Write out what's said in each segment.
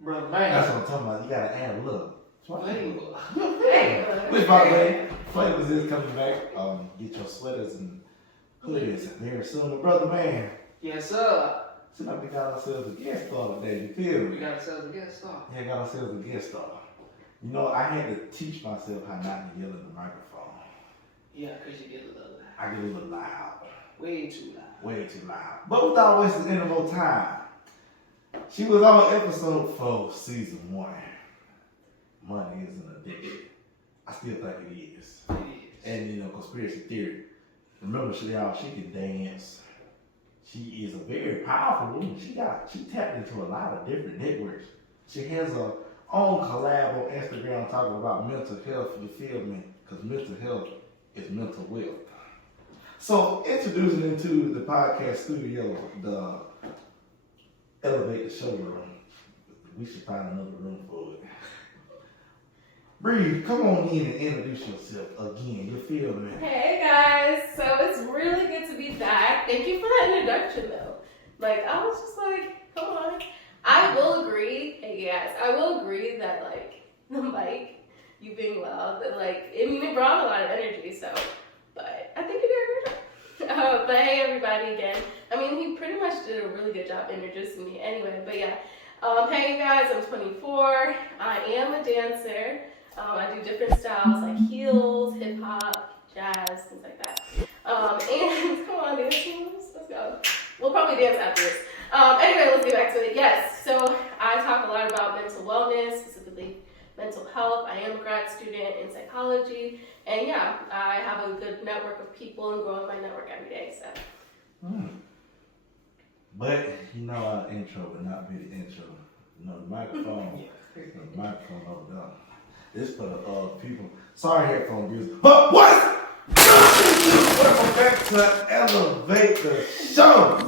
Brother man. That's what I'm talking about. You gotta add a little Flavor. Which, by the way, Flavors is coming back. Get your sweaters and hoodies very soon. Brother man. Yes, sir. Seems like we got ourselves a guest star today. You feel me? We got ourselves a guest star. Yeah, got ourselves a guest star. You know, I had to teach myself how not to yell in the microphone. Yeah, because you get a little loud. I get a little loud. Way too loud. Way too loud. But without wasting any more time, she was on episode 4, season 1. Money is an addiction. I still think it is. It is. And you know, conspiracy theory. Remember, she can dance. She is a very powerful woman. She tapped into a lot of different networks. She has her own collab on Instagram talking about mental health. You feel me? Because mental health is mental wealth. So introducing into the podcast studio, the Elevate the Showroom. We should find another room for it. Bree, come on in and introduce yourself again. You feel me? Hey guys, so it's really good to be back. Thank you for that introduction though. Like, I was just like, come on. I will agree, hey guys, I will agree that like the mic, you being loud, that like, I mean, it brought a lot of energy, so, but I think you did a good job. But hey everybody again. I mean, he pretty much did a really good job introducing me anyway, but yeah. Hey guys, I'm 24. I am a dancer. I do different styles like heels, hip hop, jazz, things like that. And come on, dance moves, let's go. We'll probably dance after this. Anyway, let's get back to it. Yes, so I talk a lot about mental wellness, specifically mental health. I am a grad student in psychology, and yeah, I have a good network of people and growing my network every day. So. But you know our intro would not be the intro. You know the microphone, the microphone over there. This for the people. Sorry, headphone users. But what? Welcome back to Elevate the Show.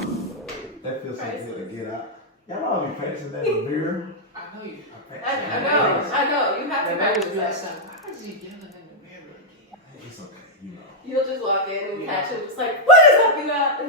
That feels so good to get out. Y'all all be practicing that in the mirror. I know you. I know. You have to practice that. Why is he yelling in the mirror again? It's okay, you know. You'll just walk in and catch him just like, what is up, you got?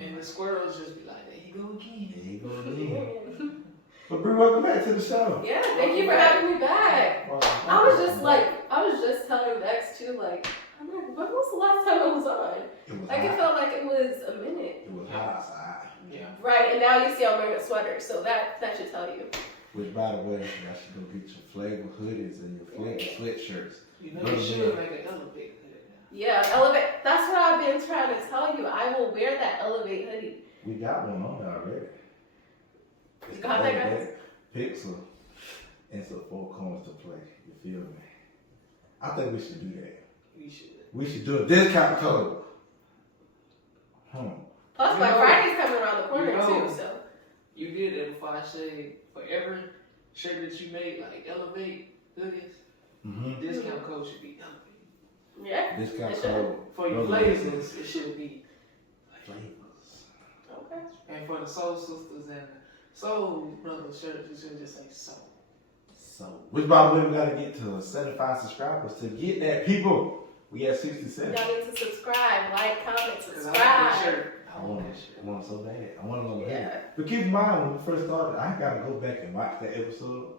And the squirrels just be like, there you go again. There you go again. But Bree, welcome back to the show. Yeah, thank you for having me back. I was just telling Dex too, like, I'm like, when was the last time I was on? It felt like it was a minute. It was hot outside. Yeah. Right, and now you see I'm wearing a sweater, so that should tell you. Which, by the way, y'all should go get your Flavor hoodies and your Flavor sweatshirts. You know you should make an Elevate hoodie now. Yeah, Elevate. That's what I've been trying to tell you. I will wear that Elevate hoodie. We got one on there already. You got that, guys? Pixel and some 4 corners to play. You feel me? I think we should do that. We should do a discount code. Plus, Black Friday's coming around the corner too, so. You did it before I said, for every shirt that you made, like Elevate hoodies, discount code should be Elevate. Yeah. Discount code. For your blazers, it should be Flavors. Okay. And for the Soul Sisters and Soul Brothers shirts, you should just say Soul. So, which by the way, we gotta get to 75 subscribers to get that, people. We at 67. Y'all need to subscribe, like, comment, I subscribe. I want it so bad. I want to know that. But keep in mind, when we first started, I gotta go back and watch that episode.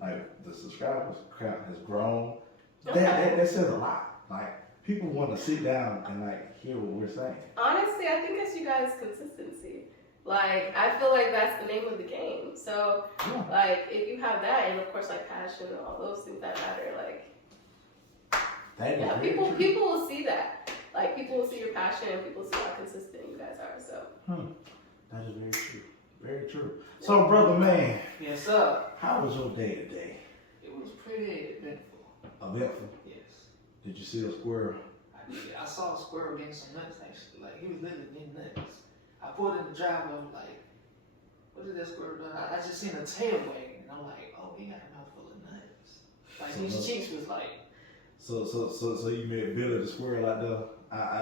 Like, the subscribers count has grown. Okay. That says a lot. Like, people want to sit down and like hear what we're saying. Honestly, I think it's you guys' consistency. Like, I feel like that's the name of the game. So, like, if you have that, and of course, like, passion and all those things that matter, like, people will see that. Like, people will see your passion, and people will see how consistent you guys are, so. That is very true. Very true. So, brother man. Yes, sir. How was your day today? It was pretty eventful. Eventful? Yes. Did you see a squirrel? I did. I saw a squirrel getting some nuts, actually. Like, he was literally getting nuts. I pulled in the driveway, I was like, what is that squirrel doing? I just seen a tail wagging, and I'm like, oh, he got a mouthful of nuts. Like, his cheeks was like. So you met Billy the squirrel out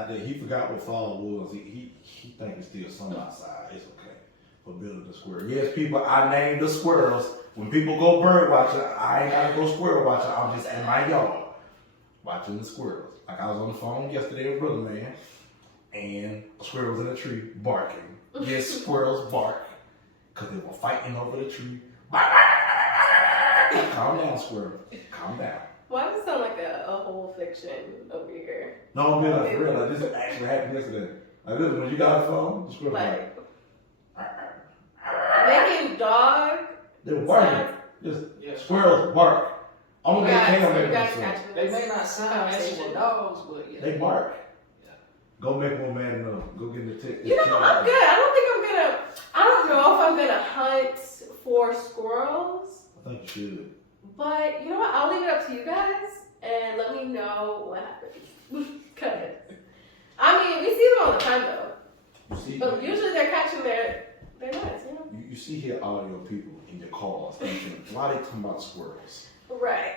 there. He forgot what fall was. He think it's still summer outside. It's okay for Billy the squirrel. Yes, people, I named the squirrels. When people go bird watching, I ain't gotta go squirrel watching. I'm just in my yard watching the squirrels. Like I was on the phone yesterday with Brother Man, and a squirrel was in a tree barking. Yes, squirrels bark. because they were fighting over the tree. Calm down, squirrel. Calm down. Why does it sound like a whole fiction over here? No, man, like, for real. Like, this actually happened yesterday. Like, this, when you got a phone, the squirrel Like, like, making dog they were barking. sounds. Just Yeah. squirrels bark. Only they can You make guys them catch so. They may not sound actual dogs, but yeah. They bark. Yeah. Go make one man enough. Go get in the tick. You know, I'm good. I don't know if I'm gonna hunt for squirrels, I think you should. but you know what? I'll leave it up to you guys and let me know what happens. Cause, I mean, we see them all the time though, You see, but usually they're catching their nuts, you know? you see here all your people in your cars thinking, why they talking about squirrels? Right.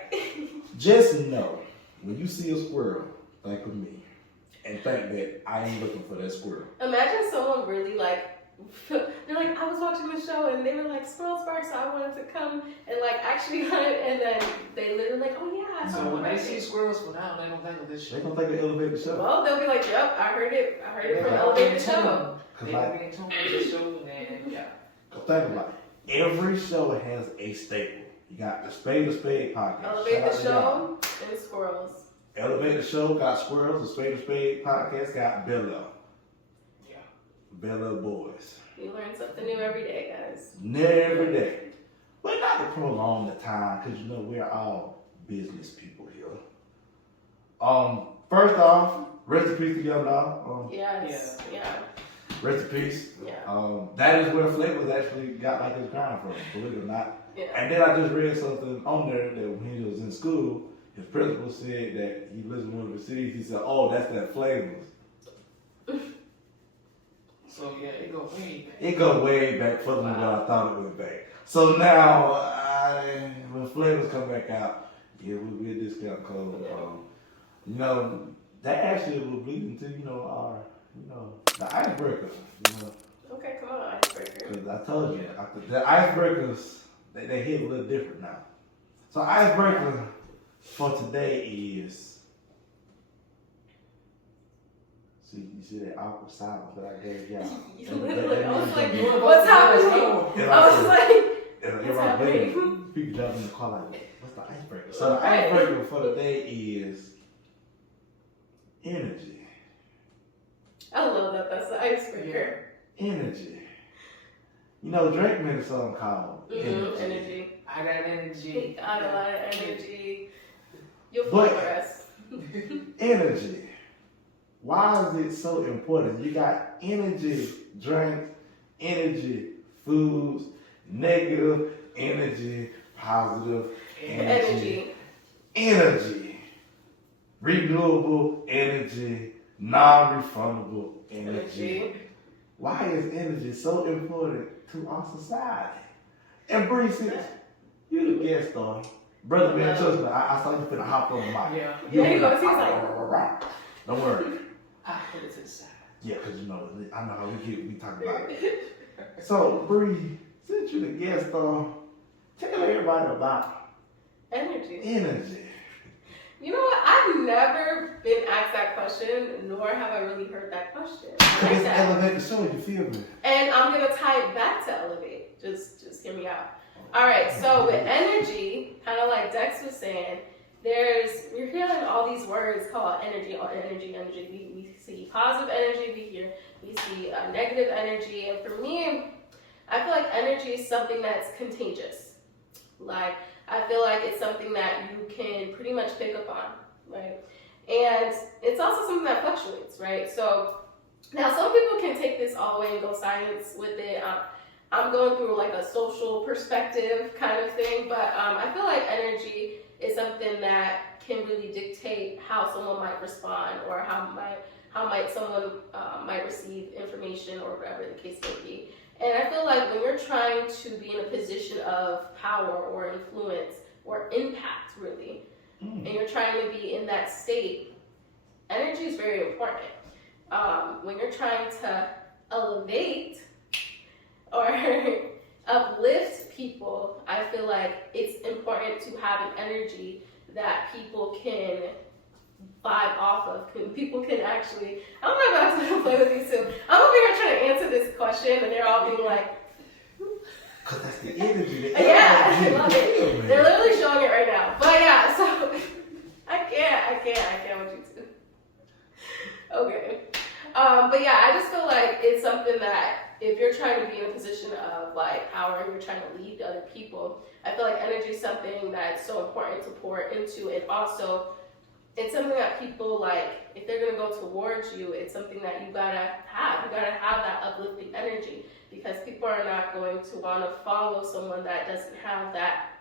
Just know, when you see a squirrel, think of me. And think that I ain't looking for that squirrel. Imagine someone really like, they're like, I was watching the show and they were like, squirrels bark, so I wanted to come and like actually hunt, and then they literally like, oh yeah, I saw So when one. they see squirrels for now, they don't think of this They shit. gonna think of elevated show. Well, they'll be like, yep, I heard it from They Elevated tune. Show. Cause They like, be in tune with the show, and yeah. think about it. Every show has a staple. You got the Spade podcast. Elevate Shout out the to y'all. Show and squirrels. Elevate the Show got squirrels. The Spade podcast got Bella. Yeah. Bella boys. You learn something new every day, guys. Every day. But not to prolong the time, because you know we're all business people here. First off, rest in peace to young dog. Yes. Yeah. Rest in peace. Yeah. That is where Flavors actually got like his grind from, believe it or not. Yeah. And then I just read something on there that when he was in school, his principal said that he listened to one of the CDs. He said, "Oh, that's that Flavors." So yeah, it go way back. It go way back further than what I thought it went back. So now, when Flavors come back out, yeah, we'll discount code. You know, that actually will bleed into our the icebreaker. Okay, come on, icebreaker. Because I told you, the icebreakers they hit a little different now. So icebreaker for today is. You see that awkward silence that I gave y'all? You literally, I was like, What what's about the happening? guys? I was like, Everybody's waiting. People jump in the car like, what's the icebreaker? So the icebreaker for today is energy. I love that. That's the icebreaker. Energy. You know, Drake made a song called Energy. I got energy. I got a lot of energy. You'll But- feel the rest. Energy. Why is it so important? You got energy drinks, energy foods, negative energy, positive energy. Energy. Renewable energy, non-refundable energy. Why is energy so important to our society? And Bree, since you the guest star, brother man, trust me, I saw you finna hop on the mic. Yeah. Yeah, he goes, he's like, don't worry. I put it to the side. Yeah, because I know how we talk about it. So, Bree, since you the guest star, tell everybody about energy. energy. You know what? I've never been asked that question, nor have I really heard that question. I like Because that. elevate the show, you feel me? And I'm gonna tie it back to elevate. Just hear me out. All right. So with energy, kind of like Dex was saying, you're hearing all these words called energy. We see positive energy. We see negative energy. And for me, I feel like energy is something that's contagious. Like I feel like it's something that you can pretty much pick up on, right? And it's also something that fluctuates, right? So now some people can take this all the way and go science with it. I'm going through like a social perspective kind of thing, but I feel like energy is something that can really dictate how someone might respond or how might someone might receive information or whatever the case may be. And I feel like when you're trying to be in a position of power or influence or impact really, and you're trying to be in that state, energy is very important. When you're trying to elevate or uplift people, I feel like it's important to have an energy that people can vibe off of. People can actually, I don't know if I have to play with these two. I'm over here trying to answer this question and they're all being like, The energy. Yeah, I love it. Yeah, man. They're literally showing it right now. But yeah, so I can't with you two. Okay. But yeah, I just feel like it's something that if you're trying to be in a position of like power and you're trying to lead other people, I feel like energy is something that's so important to pour into, and also it's something that people like, if they're gonna go towards you, it's something that you gotta have. You gotta have that uplifting energy, because people are not going to want to follow someone that doesn't have that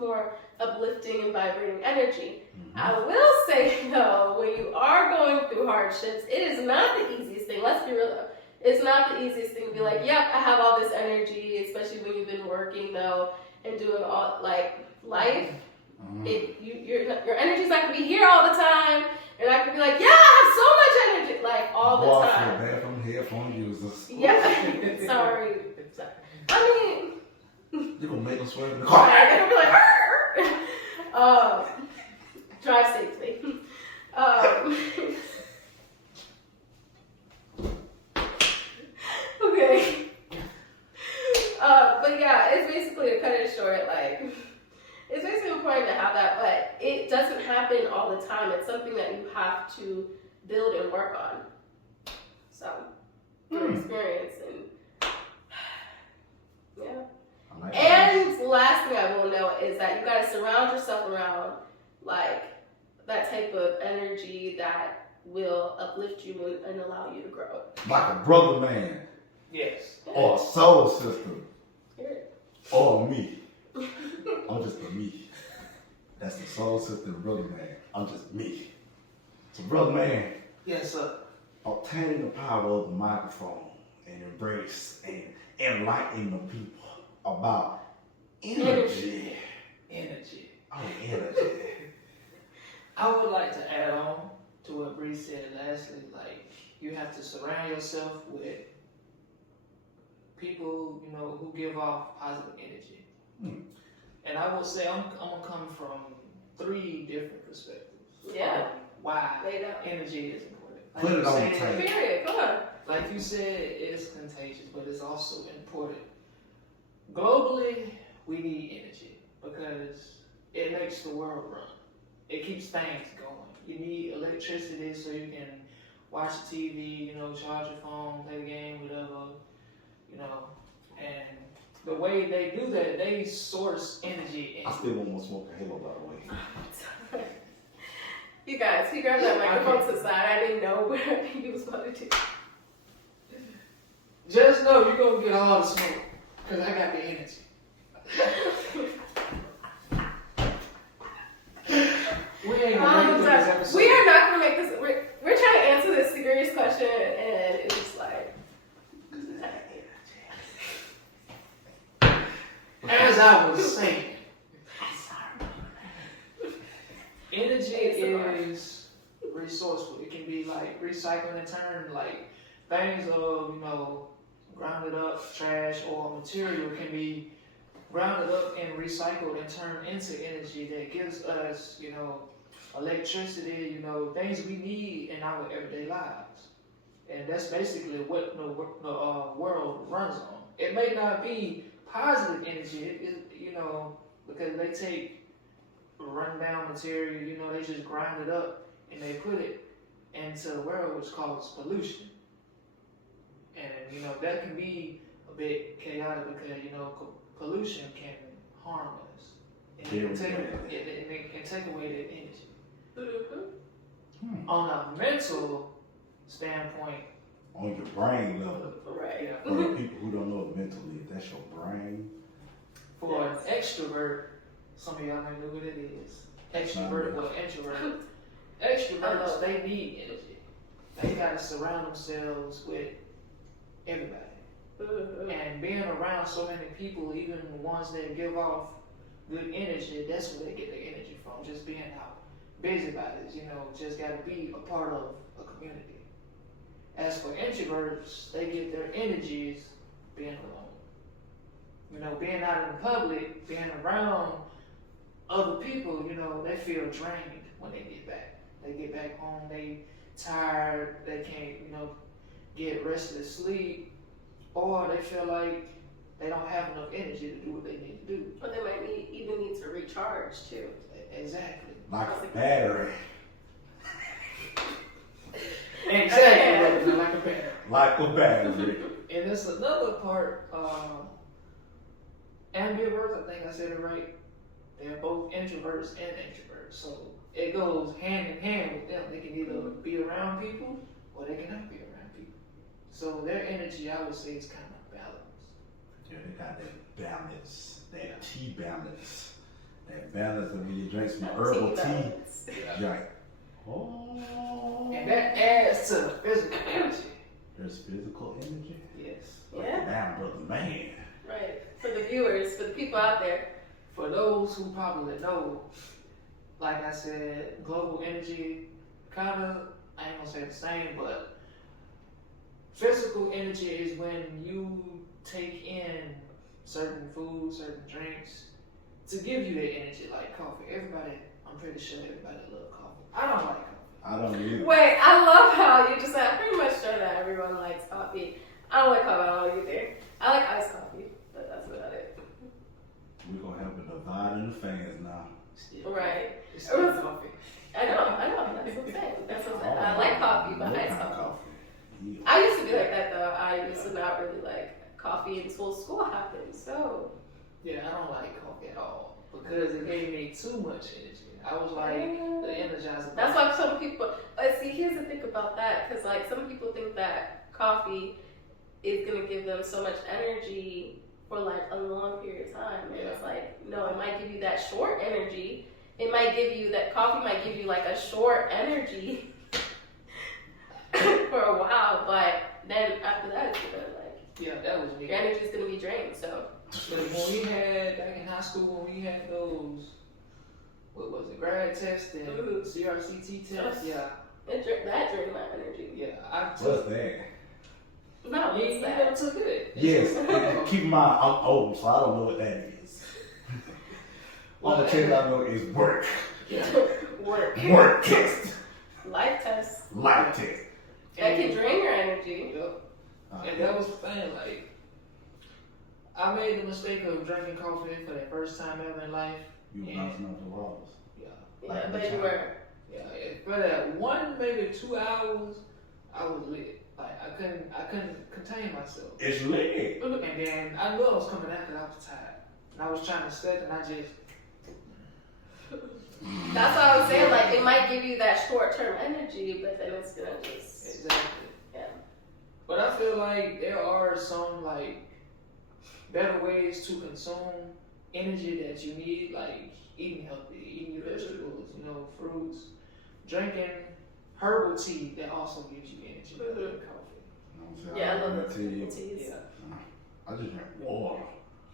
more uplifting and vibrating energy. I will say though, when you are going through hardships, it is not the easiest thing. Let's be real though. It's not the easiest thing to be like, yep, I have all this energy, especially when you've been working though and doing all like life. Your energy's not gonna be here all the time. You're not gonna be like, yeah, I have so much energy, like all the time. Bathroom headphone users. Yeah, sorry. I mean, You're gonna make them sweat in the car. they're gonna be like, drive safely. Okay. But yeah, it's basically to cut it short, like, it's basically important to have that, but it doesn't happen all the time. It's something that you have to build and work on. So, through experience and yeah. I like And the last thing I will note is that you gotta surround yourself around like that type of energy that will uplift you and allow you to grow. like a brother man, Yes. or a soul sister, Here. or me. I'm just a me. That's the soul sister and brother man. I'm just me. So brother man, Yes, sir. obtaining the power of the microphone and embrace and enlighten the people about energy. Energy. Oh, energy. I would like to add on to what Bree said lastly, like you have to surround yourself with people, you know, who give off positive energy. And I will say I'm gonna come from 3 different perspectives. Yeah. On why Lay it out. energy is important. Like Put it you on said, the table. Period. Come on. Like you said, it's contagious, but it's also important. Globally, we need energy because it makes the world run. It keeps things going. You need electricity so you can watch TV, you know, charge your phone, play the game, whatever, you know. And the way they do that, they source energy I in. still want more smoke a halo, by the way. You guys, he grabbed that microphone to the side. I didn't know what he was about to do. Just know you're going to get all the smoke because I got the energy. We ain't gonna make it through this episode. We are not gonna make this. We're trying to answer this serious question, and it's like. As I was saying, energy is resourceful. It can be like recycled and turned, like things of, you know, grounded up trash or material can be grounded up and recycled and turned into energy that gives us, you know, electricity, you know, things we need in our everyday lives. And that's basically what the world runs on. It may not be positive energy, you know, because they take rundown material, you know, they just grind it up and they put it into the world, which causes pollution. And, you know, that can be a bit chaotic because, you know, pollution can harm us. And it can take away that energy. On a mental standpoint, On your brain level. Right. yeah, For the people who don't know mentally, if that's your brain. for an extrovert, some of y'all may know what it is. Extrovert or introvert. Extroverts, they need energy. They gotta surround themselves with everybody. And being around so many people, even the ones that give off good energy, that's where they get their energy from. Just being out, busybodies, you know, just gotta be a part of a community. As for introverts, they get their energies being alone. You know, being out in the public, being around other people, you know, they feel drained when they get back. They get back home, they tired, they can't, you know, get restless sleep, or they feel like they don't have enough energy to do what they need to do. But they might even need to recharge too. Exactly. Like a battery. Exactly. Like a bear. Like a battery. And it's another part, ambiverts, I think I said it right. They're both introverts and extroverts. So it goes hand in hand with them. They can either be around people or they cannot be around people. So their energy, I would say, is kind of balanced. Yeah, they got that balance, that tea balance. That balance of when you drink some herbal tea. Drink. Oh. And that adds to the physical energy. There's physical energy? Yes. Yeah. Damn, brother, man. Right. For the viewers, for the people out there. For those who probably know, like I said, global energy, kind of, I ain't gonna say the same, but physical energy is when you take in certain foods, certain drinks to give you that energy, like coffee. Everybody, I'm pretty sure everybody loves coffee. I don't like coffee. I don't either. Wait, I love how you just said, I'm pretty much sure that everyone likes coffee. I don't like coffee at all either. I like iced coffee, but that's about it. We're gonna have a divide in the fans now. Still, Right. it's still coffee. I know, that's what I'm saying. That's what I'm saying. I like coffee, but No iced kind of coffee. Yeah. I used to be like that though. I used to not really like coffee until school happened, so. Yeah, I don't like coffee at all because it gave me too much energy. I was like the Energizer. That's why some people, see, here's the thing about that, because like some people think that coffee is gonna give them so much energy for like a long period of time, and it's like, no, it might give you that short energy. It might give you that coffee might give you like a short energy for a while, but then after that, it's gonna like, Yeah, that was me. your energy's gonna be drained. So But when we had, back in high school, when we had those, what was it, grad tests and Mhm. CRCT tests, yeah, that drained my energy. yeah, I What's took, that? No, you it's never that. took it. Yes. Keep in mind, I'm old, so I don't know what that is. All the thing I know is work. Yeah. Work. Work test. Life test. Life test. That can drain your energy. Yep. And that was the thing, like, I made the mistake of drinking coffee for the first time ever in life. You were bouncing off the walls. Yeah. Yeah, Like but the you child. were. Yeah, for that 1, maybe 2 hours, I was lit. Like I couldn't contain myself. It's lit. And then I knew I was coming out because I was tired. And I was trying to step and I just That's what I was saying. Like, it might give you that short-term energy, but then it's gonna just. exactly. Yeah. But I feel like there are some like better ways to consume energy that you need, like eating healthy, eating your vegetables, fruits, drinking herbal tea that also gives you energy better than coffee. Yeah, I love that the tea. teas. Yeah. I just drink water.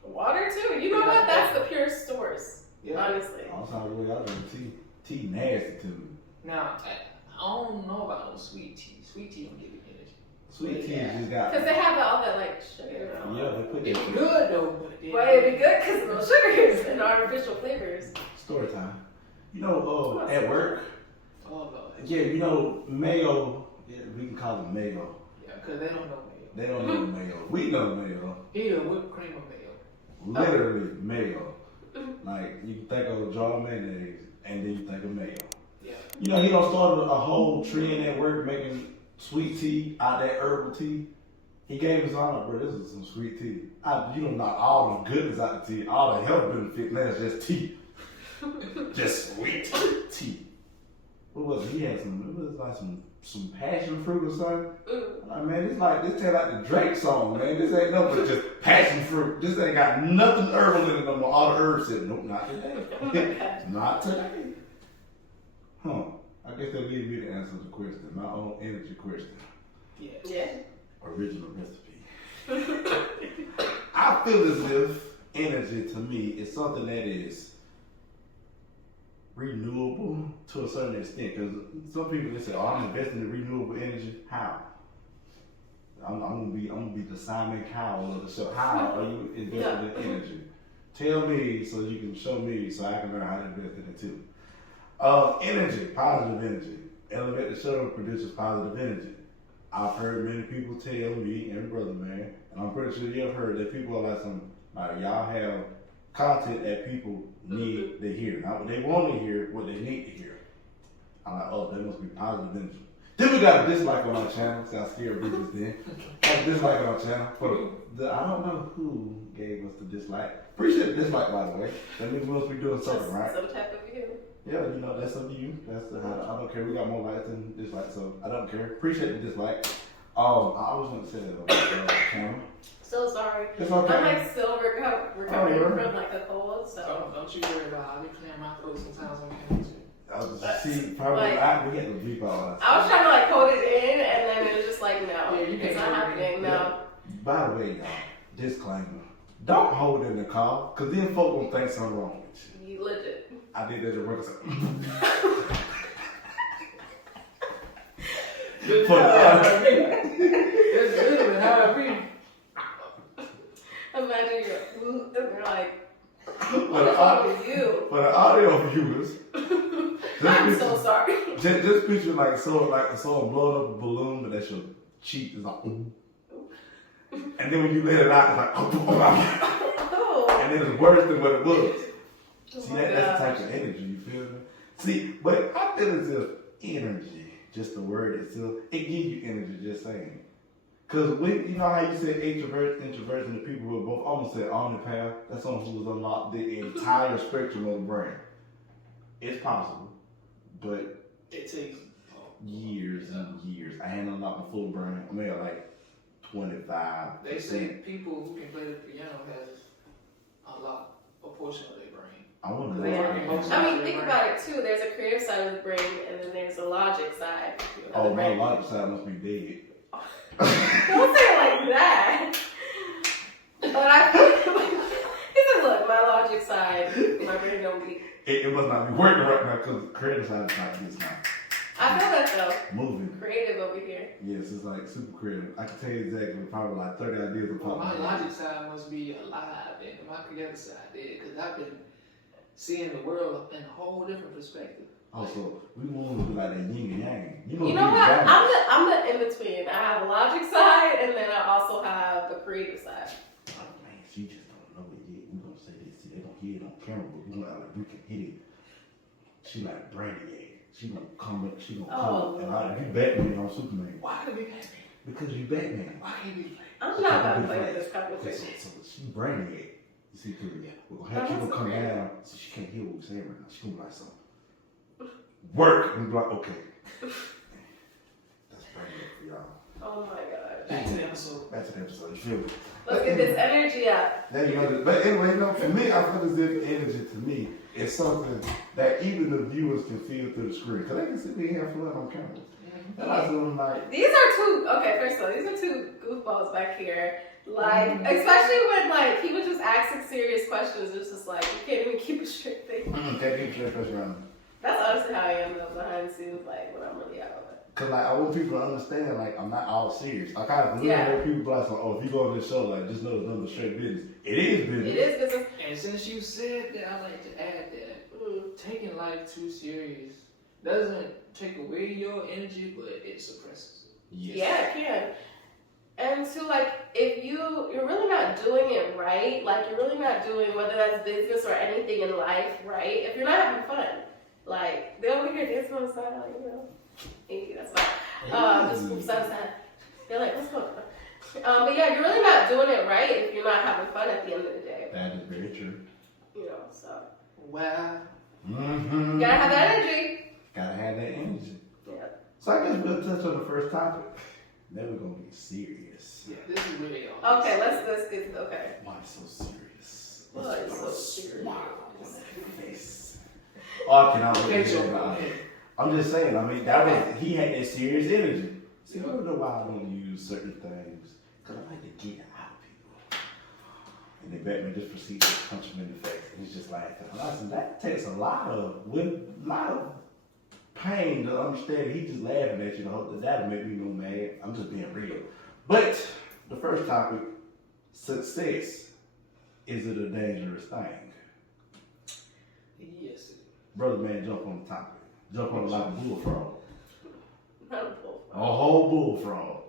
Water too. You know what? That's the pure source. Yeah. Honestly. All the time the way I drink tea. Tea nasty to me. Now I don't know about no sweet tea. Sweet tea don't give you energy. Sweet tea Yeah. just got. Because they have all that like sugar. and all Yeah, they put It's that that. good though, but then But it'd be good because of those sugars and artificial flavors. story time. At work, Oh Lord. yeah, mayo. Yeah, we can call it mayo. Yeah, because they don't know mayo. They don't know mayo. We know mayo. Here, whipped cream or mayo. Literally mayo. Like you can think of jar of mayonnaise, and then you think of mayo. Yeah. He don't start a whole trend at work making sweet tea out that herbal tea. He gave his honor, bro. This is some sweet tea. You don't knock all the goodness out of tea, all the health benefits. That's just tea, just sweet tea. What was it? He had some passion fruit or something. Like, man, this tastes like the Drake song, man. This ain't nothing but just passion fruit. This ain't got nothing herbal in it no more. All the herbs said, nope, not today. Not today. Huh. I guess they'll give me the answer to the question, my own energy question. Yeah. Yeah. Original recipe. I feel as if energy to me is something that is renewable to a certain extent. Because some people they say, "Oh, I'm investing in renewable energy." How? I'm gonna be the Simon Cowell of the show. How are you investing in energy? Tell me so you can show me so I can learn how to invest in it too. Energy, positive energy. Elevate the show produces positive energy. I've heard many people tell me and brother man, and I'm pretty sure you've heard that people are like y'all have content that people need to hear, not what they want to hear, what they need to hear. I'm like, oh, that must be positive energy. Then we got a dislike on our channel. So I scared bitches then. Got a dislike on our channel. I don't know who gave us the dislike. Appreciate the dislike, by the way. That means we must be doing something right. Some type of view. Yeah, you know, that's up to you. I don't care. We got more likes than dislikes, so I don't care. Appreciate the dislike. I was going to say that on the camera. So sorry. It's okay. I'm like still recovering from like a cold, so. Don't you worry about it. I'll be clearing my throat sometimes on camera too. I was just see probably like, we had to bleep all that. I was trying to like hold it in, and then it was just like, no, Yeah, you it's can't not hold it happening. in. No. By the way, y'all, disclaimer: don't hold it in the car, cause then folk gonna think something wrong with you. You legit. I did that at work. It's good with how I read. Imagine you're, they're like, For what is wrong with you? the audio viewers, I'm so sorry. just picture like someone blowing up a balloon, but that's your cheek is like, ooh. And then when you let it out, it's like, Oh. and then it's worse than what it was. Oh See, my that's the gosh. type of energy, you feel me? See, but I feel as if energy, just the word itself, it gives you energy just saying. Because you know how you said introverts, and the people who are both almost said omnipath, that's someone who's unlocked the entire spectrum of the brain. It's possible, but It takes years and years. I hadn't unlocked my full brain. I mean, like 25%. They say people who can play the piano has a lot, a portion of their brain. I want to They know. work emotions. I mean, think about it too. There's a creative side of the brain, and then there's a logic side of the Oh, my brain. logic side must be dead. Don't say it like that. But I feel like, he said, look, my logic side, my brain don't be. It must not be working right now because the creative side is not this now. I feel that though. Moving. Creative over here. Yes, it's like super creative. I can tell you exactly, probably like 30 ideas of Well, pop. my logic side must be alive, and my creative side did, because I've been seeing the world in a whole different perspective. Also, we want to be like that yin and yang. You know know what? balance. I'm the in between. I have a logic side, and then I also have the creative side. Oh, man, she just don't know it yet. We're going to say this. See, they don't hear it on camera, but we're going to like, we can hit it. She like Brainiac. She going to come up. She going to come up. And like, you Batman on Superman. Why do we Batman? Because you Batman. Why can't we play? I'm not gonna play this conversation. So she Brainiac. You see, cause we're gonna have Oh, people that's come okay. down, so she can't hear what we're saying right now. She gonna be like something. Work and be like, okay. That's Brainiac for y'all. Oh my god. Back to the episode. Back to the episode. You feel me? Let's get this energy up. There you go. But anyway, you know, for me, I feel as if energy to me is something that even the viewers can feel through the screen. Cause they can see me having fun on camera. And I feel like, These are two, okay, first of all, these are two goofballs back here. Like, especially when, like, he was just asking serious questions. It's just like, you can't even keep a straight thing. can't keep your pressure around. That's honestly how I am, though, behind the scenes, like, when I'm really out of it. Cause like I want people to understand, like I'm not all serious. I kind of Yeah. hear people like, oh, if you go on this show, like just know it's nothing but straight business. It is business. It is business. And since you said that, I like to add that taking life too serious doesn't take away your energy, but it suppresses it. Yes. Yeah, it can. And to like, if you're really not doing it right, like you're really not doing, whether that's business or anything in life, right? If you're not having fun, like they're over here dancing on the side, like, you know, hey, that's fine. Just from side to side. They're like, what's going on? But yeah, you're really not doing it right if you're not having fun at the end of the day. That is very true. You know, so Wow. Mm-hmm. you gotta have that energy. Gotta have that energy. Yeah. So I guess we'll touch on the first topic. Then we're gonna get serious. Yeah, this is really all. Okay, let's get okay. Why so serious? Why so serious? Smile on that face. Oh, I cannot Okay, wait to so hear go about ahead. it. I'm just saying. I mean, that was he had that serious energy. See, I don't know why I don't use certain things because I like to get out of people. And then Batman just proceeds to punch him in the face, and he's just laughing. And I said, that takes a lot of pain to understand. He's just laughing at you. I hope that'll make me no mad. I'm just being real. But the first topic, success. Is it a dangerous thing? Yes. Brother man, jump on the topic. Jump on like a bullfrog. Not a bullfrog. A whole bullfrog.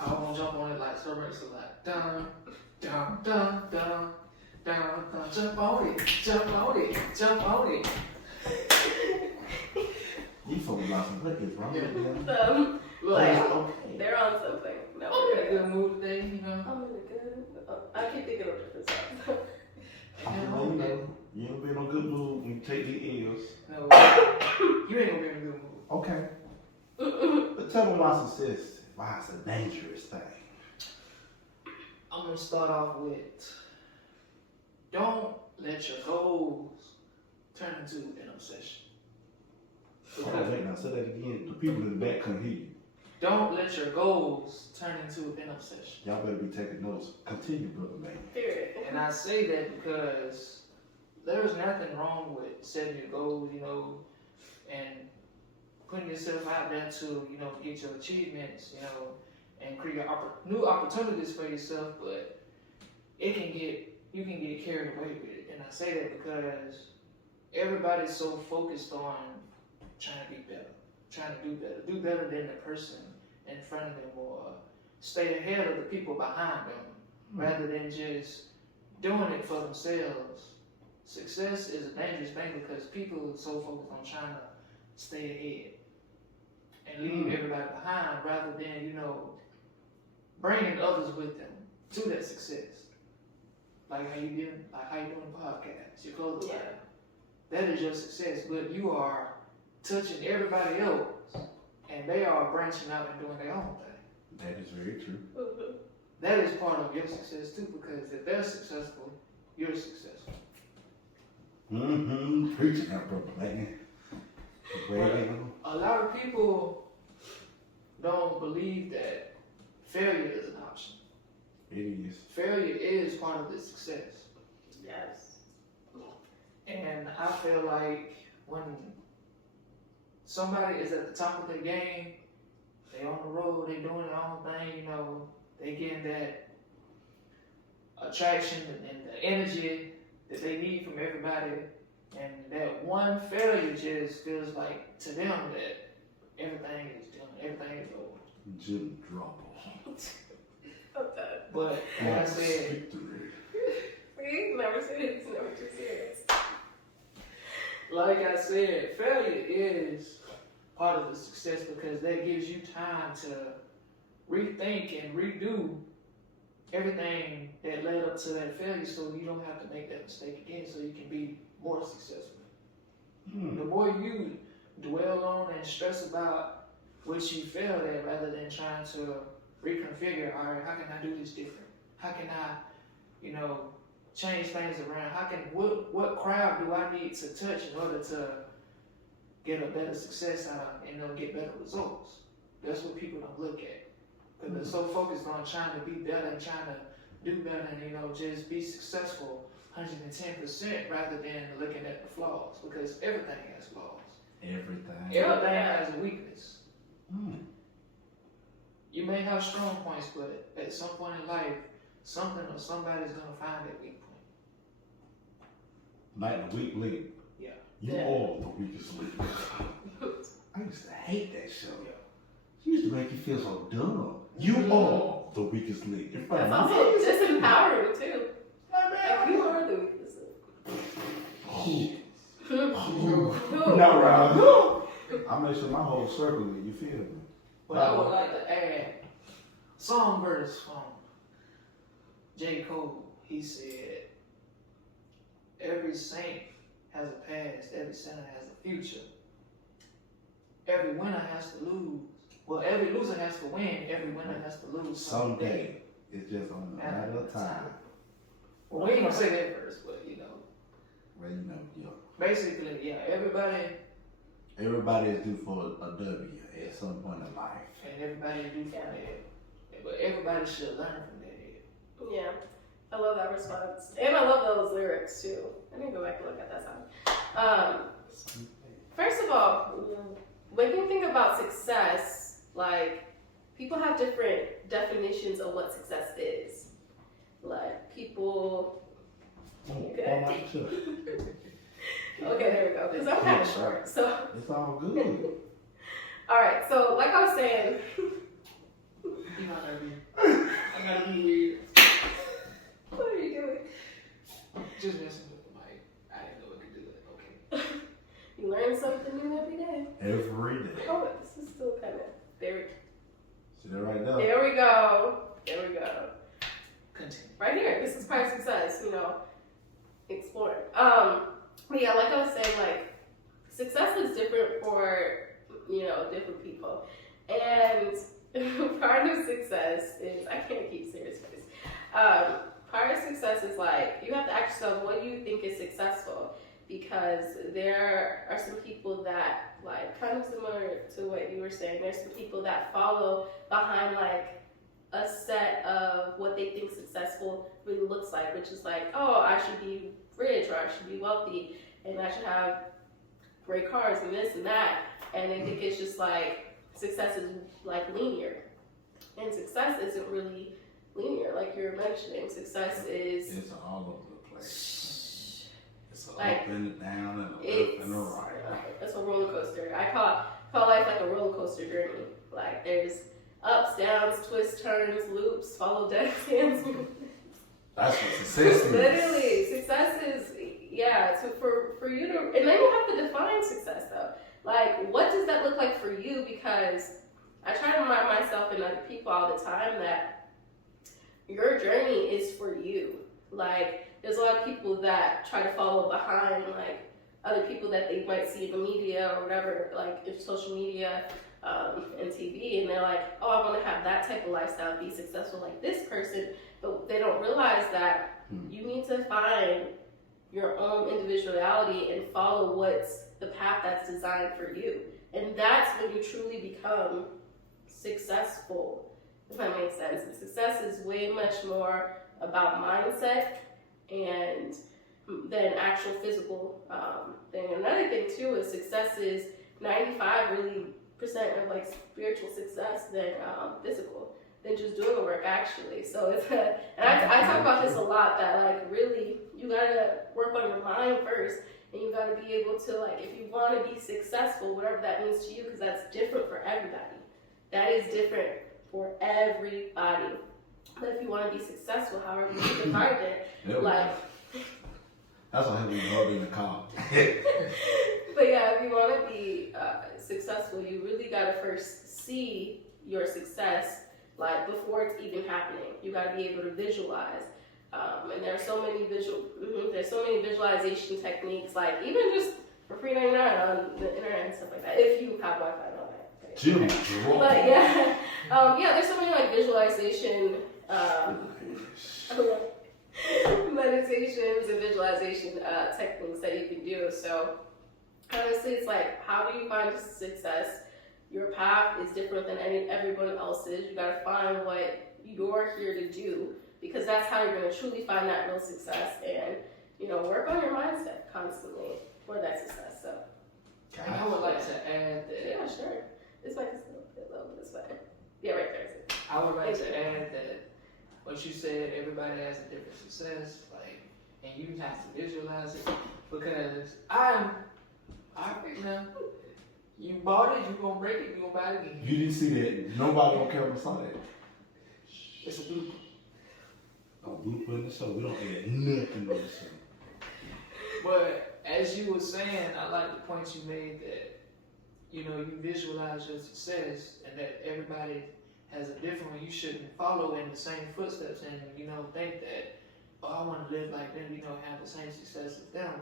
I won't jump on it like Starbucks, so like dun dun dun dun dun dun. Jump on it, jump on it, jump on it. You folks got some cookies, bro. Look, Like, okay. they're on something. No, I'm in a we're good mood today, you know. I'm in a good. I keep thinking of different stuff. Well, you know, you ain't been in a good mood when you take the L's. No, you ain't gonna be in a good mood. Okay. But tell me why success, why it's a dangerous thing. I'm gonna start off with don't let your goals turn into an obsession. Hold on, wait, now say that again. The people in the back couldn't hear you. Don't let your goals turn into an obsession. Y'all better be taking notes. Continue, brother man. Period. And I say that because there's nothing wrong with setting your goals, you know, and putting yourself out there to, you know, get your achievements, you know, and create new opportunities for yourself. But you can get carried away with it. And I say that because everybody's so focused on trying to be better, trying to do better than the person in front of them, or stay ahead of the people behind them, rather than just doing it for themselves. Success is a dangerous thing because people are so focused on trying to stay ahead and leave everybody behind, rather than, you know, bringing others with them to that success. Like how you doing the podcast, your clothing line. That is your success, but you are touching everybody else, and they are branching out and doing their own thing. That is very true. That is part of your success too, because if they're successful, you're successful. Mm-hmm. Preaching that, brother man. A lot of people don't believe that failure is an option. It is. Failure is part of the success. Yes. And I feel like when somebody is at the top of their game, they on the road, they doing their own thing, you know, they getting that attraction and the energy that they need from everybody, and that one failure just feels like to them that everything is over. Jim Drop. Okay. But like I said, Victory. See, never serious, never too serious. like I said, failure is part of the success because that gives you time to rethink and redo everything that led up to that failure, so you don't have to make that mistake again, so you can be more successful. The more you dwell on and stress about what you failed at, rather than trying to reconfigure, all right, how can I do this different? How can I, you know, change things around? What crowd do I need to touch in order to get a better success out of, and, you know, get better results? That's what people don't look at. Because they're so focused on trying to be better and trying to do better and, you know, just be successful 110% rather than looking at the flaws, because everything has flaws. Everything. Everything has a weakness. Mm. You may have strong points, but at some point in life, something or somebody's going to find that weak point. Like the weak link. Yeah. You Yeah. are the weakest link. I used to hate that show. Yeah. It used to make you feel so dumb. You are the weakest link. In front That's of also me. disempowering too. My Like, man. you are the weakest. Ooh. Not right. I make sure my whole circle, you feel me? But I would like to add song verse from J. Cole. He said, every saint has a past, every sinner has a future. Every winner has to lose. Well, every loser has to win, every winner has to lose Someday. It's just on a matter of time. Well, we ain't gonna say that first, but you know. Well, you know, yeah. Basically, yeah, Everybody is due for a W at some point in life. and everybody do from that. But everybody should learn from that. Yeah, I love that response, and I love those lyrics too. I need to go back and look at that song. First of all, when you think about success, like, people have different definitions of what success is. Like, people. Oh, Okay. all right, too. Okay, there we go. Because I'm kind of short, so. It's all good. All right, so like I was saying, You know, I gotta be weird. what are you doing? Just messing with the mic. I didn't know it could do that. Okay. You learn something new every day. Every day. Oh, this is still kind of very. See that right there? There we go. There we go. Continue. Right here. This is part of success. You know, exploring. But yeah, like I was saying, like success is different for different people, and part of success is I can't keep serious face. Part of success is like you have to ask yourself what you think is successful, because there are some people that like kind of similar to what you were saying. There's some people that follow behind like a set of what they think successful really looks like, which is like, oh, I should be rich or I should be wealthy and I should have great cars and this and that. And they think it's just like success is like linear. And success isn't really linear, like you're mentioning. Success is It's all over the place. It's a like, up and a down and a left and a right. It's a roller coaster. I call life like a roller coaster journey. Like there's ups, downs, twists, turns, loops, follow dead hands. That's what success is. Literally, success is so for you to, and then you have to define success though. Like, what does that look like for you? Because I try to remind myself and other people all the time that your journey is for you. Like, there's a lot of people that try to follow behind, like, other people that they might see in the media or whatever, like, in social media and TV, and they're like, oh, I want to have that type of lifestyle, be successful like this person, but they don't realize that you need to find your own individuality and follow what's the path that's designed for you. And that's when you truly become successful, if that makes sense. And success is way much more about mindset and than actual physical thing. Another thing too is success is 95% of like spiritual success than physical, than just doing the work actually. So it's and I talk about this a lot, that like really you gotta work on your mind first, and you gotta be able to, like, if you want to be successful, whatever that means to you, because that's different for everybody. That is different for everybody. But if you want to be successful, however you define it, like. That's why we love in the car. But yeah, if you want to be successful, you really gotta first see your success, like before it's even happening. You gotta be able to visualize. And there are so many visualization techniques, like even just for free 99 on the internet and stuff like that, if you have Wi-Fi and all that. Jimmy, but yeah, there's so many like visualization, meditations and visualization techniques that you can do. So honestly, it's like, how do you find success? Your path is different than everyone else's. You gotta find what you're here to do, because that's how you're going to truly find that real success, and work on your mindset constantly for that success. So and I would like to add that. Yeah, sure. This mic is a little bit low, but it's fine. Yeah, right there. I would like to add that what you said, everybody has a different success, like, and you have to visualize it, because you bought it, you gonna break it, you gonna buy it again. You didn't see that. Nobody on camera saw that. It's a blooper. A blooper in the show. We don't add nothing to the show. But as you were saying, I like the point you made that, you visualize your success, and that everybody has a different one. You shouldn't follow in the same footsteps and, think that, oh, I want to live like them, have the same success as them.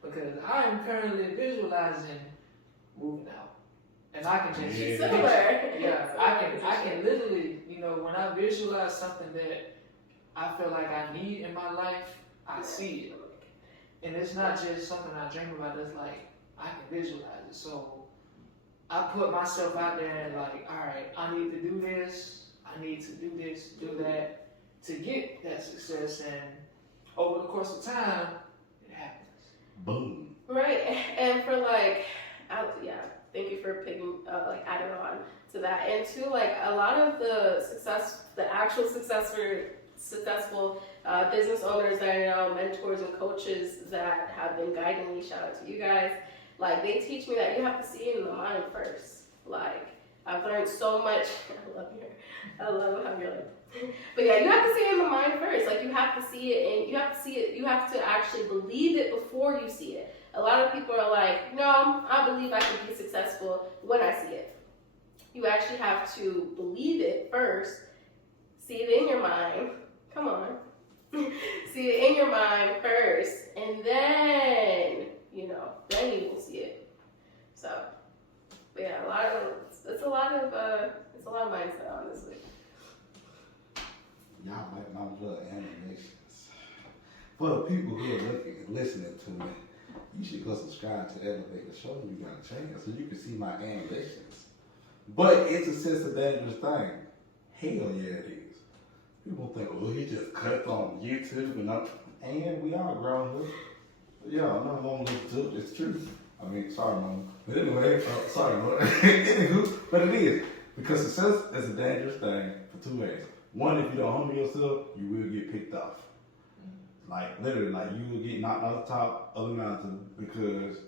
Because I am currently visualizing moving out. And I can just I can literally, when I visualize something that I feel like I need in my life, I see it. And it's not just something I dream about, it's like I can visualize it. So I put myself out there and like, all right, I need to do this, I need to do this, do that to get that success, and over the course of time, it happens. Boom. Right, and for thank you for adding on to that. And too, like, a lot of the actual successful business owners that I know, mentors and coaches that have been guiding me, shout out to you guys, like, they teach me that you have to see it in the mind first. Like, I've learned so much. I love how you're like, but yeah, you have to see it in the mind first. Like, you have to see it, and you have to actually believe it before you see it. A lot of people are like, no, I believe I can be successful when I see it. You actually have to believe it first, see it in your mind. Come on. See it in your mind first, and then, then you will see it. So, but yeah, it's a lot of mindset, honestly. Y'all like my little animations. For the people who are looking and listening to me, you should go subscribe to Elevate the Show. You got a chance so you can see my animations. But it's a sense of dangerous thing. Hell yeah, it is. People think, oh, he just cuts on YouTube and we are grown up. Yeah, I'm not gonna listen to it. It's true. I mean, sorry, mom. But anyway, sorry, Lord. Anywho, but it is. Because success is a dangerous thing for two ways. One, if you don't humble yourself, you will get picked off. Like, literally, like, you will get knocked off the top of the mountain because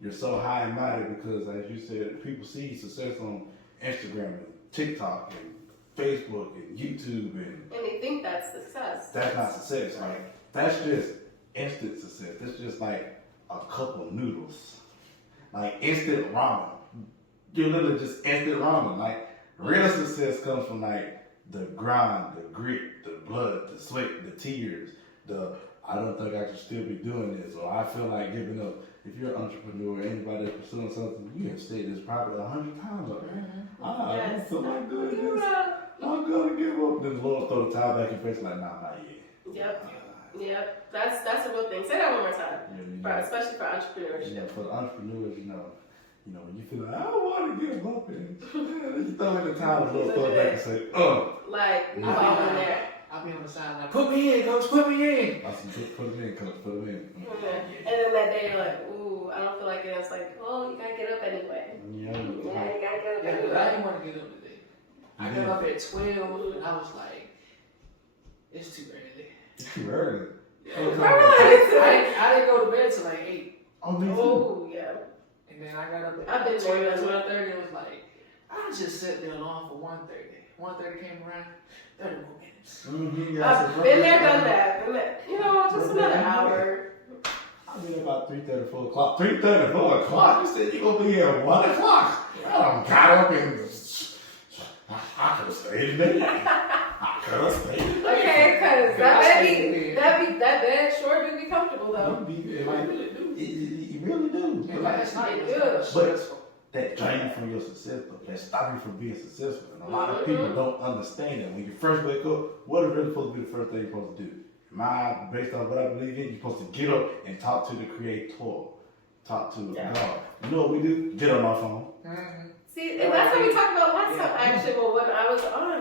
you're so high and mighty because, as you said, people see success on Instagram and TikTok and Facebook and YouTube and they think that's success. That's not success, right? That's just instant success. That's just like a cup of noodles. Like instant ramen. You're literally just instant ramen. Like real success comes from like the grind, the grit, the blood, the sweat, the tears, I don't think I can still be doing this, or I feel like giving up. If you're an entrepreneur or anybody that's pursuing something, you have stated this probably 100 times already. I don't feel like doing this. I'm gonna give up. Then the Lord throw the towel back in your face like, nah, not yet. Yep. That's a real thing. Say that one more time. Especially for entrepreneurship. Yeah, for the entrepreneurs, when you feel like, I don't want to give up, and then you throw in the towel, the Lord throw it back and say, Like, we fall in there. I'll be on the side like, put me in, coach, put me in. I said, put him in, coach, put him in. Yeah. And then that day you're like, ooh, I don't feel like it. It's like, well, you gotta get up anyway. Yeah, you gotta get up Yeah, anyway. I didn't want to get up today. I got up at 12 and I was like, it's too early. It's too early. I didn't go to bed till like 8. Oh, me too. Oh, yeah. And then I got up I've been at there. 12:30 and was like, I just set the alarm for 1:30. 1:30 came around, 30 more minutes. Mm-hmm, yeah, I've been there, done that. Just another hour. I'll be there about 3:30, 4 o'clock. 3:30, 4 o'clock? You said you're going to be here at 1 o'clock. I done got up and I could have stayed in bed. I could have stayed in bed. Okay, because that bed sure do be comfortable, though. You really do. And last night It was do. kind of stressful. That drain you from your success, that stop you from being successful. And a lot of people don't understand that. When you first wake up, what is really supposed to be the first thing you're supposed to do? Based on what I believe in, you're supposed to get up and talk to the Creator. Talk to God. You know what we do? Get on our phone. Mm-hmm. See, and that's what we talked about last time, actually. Well, when I was on,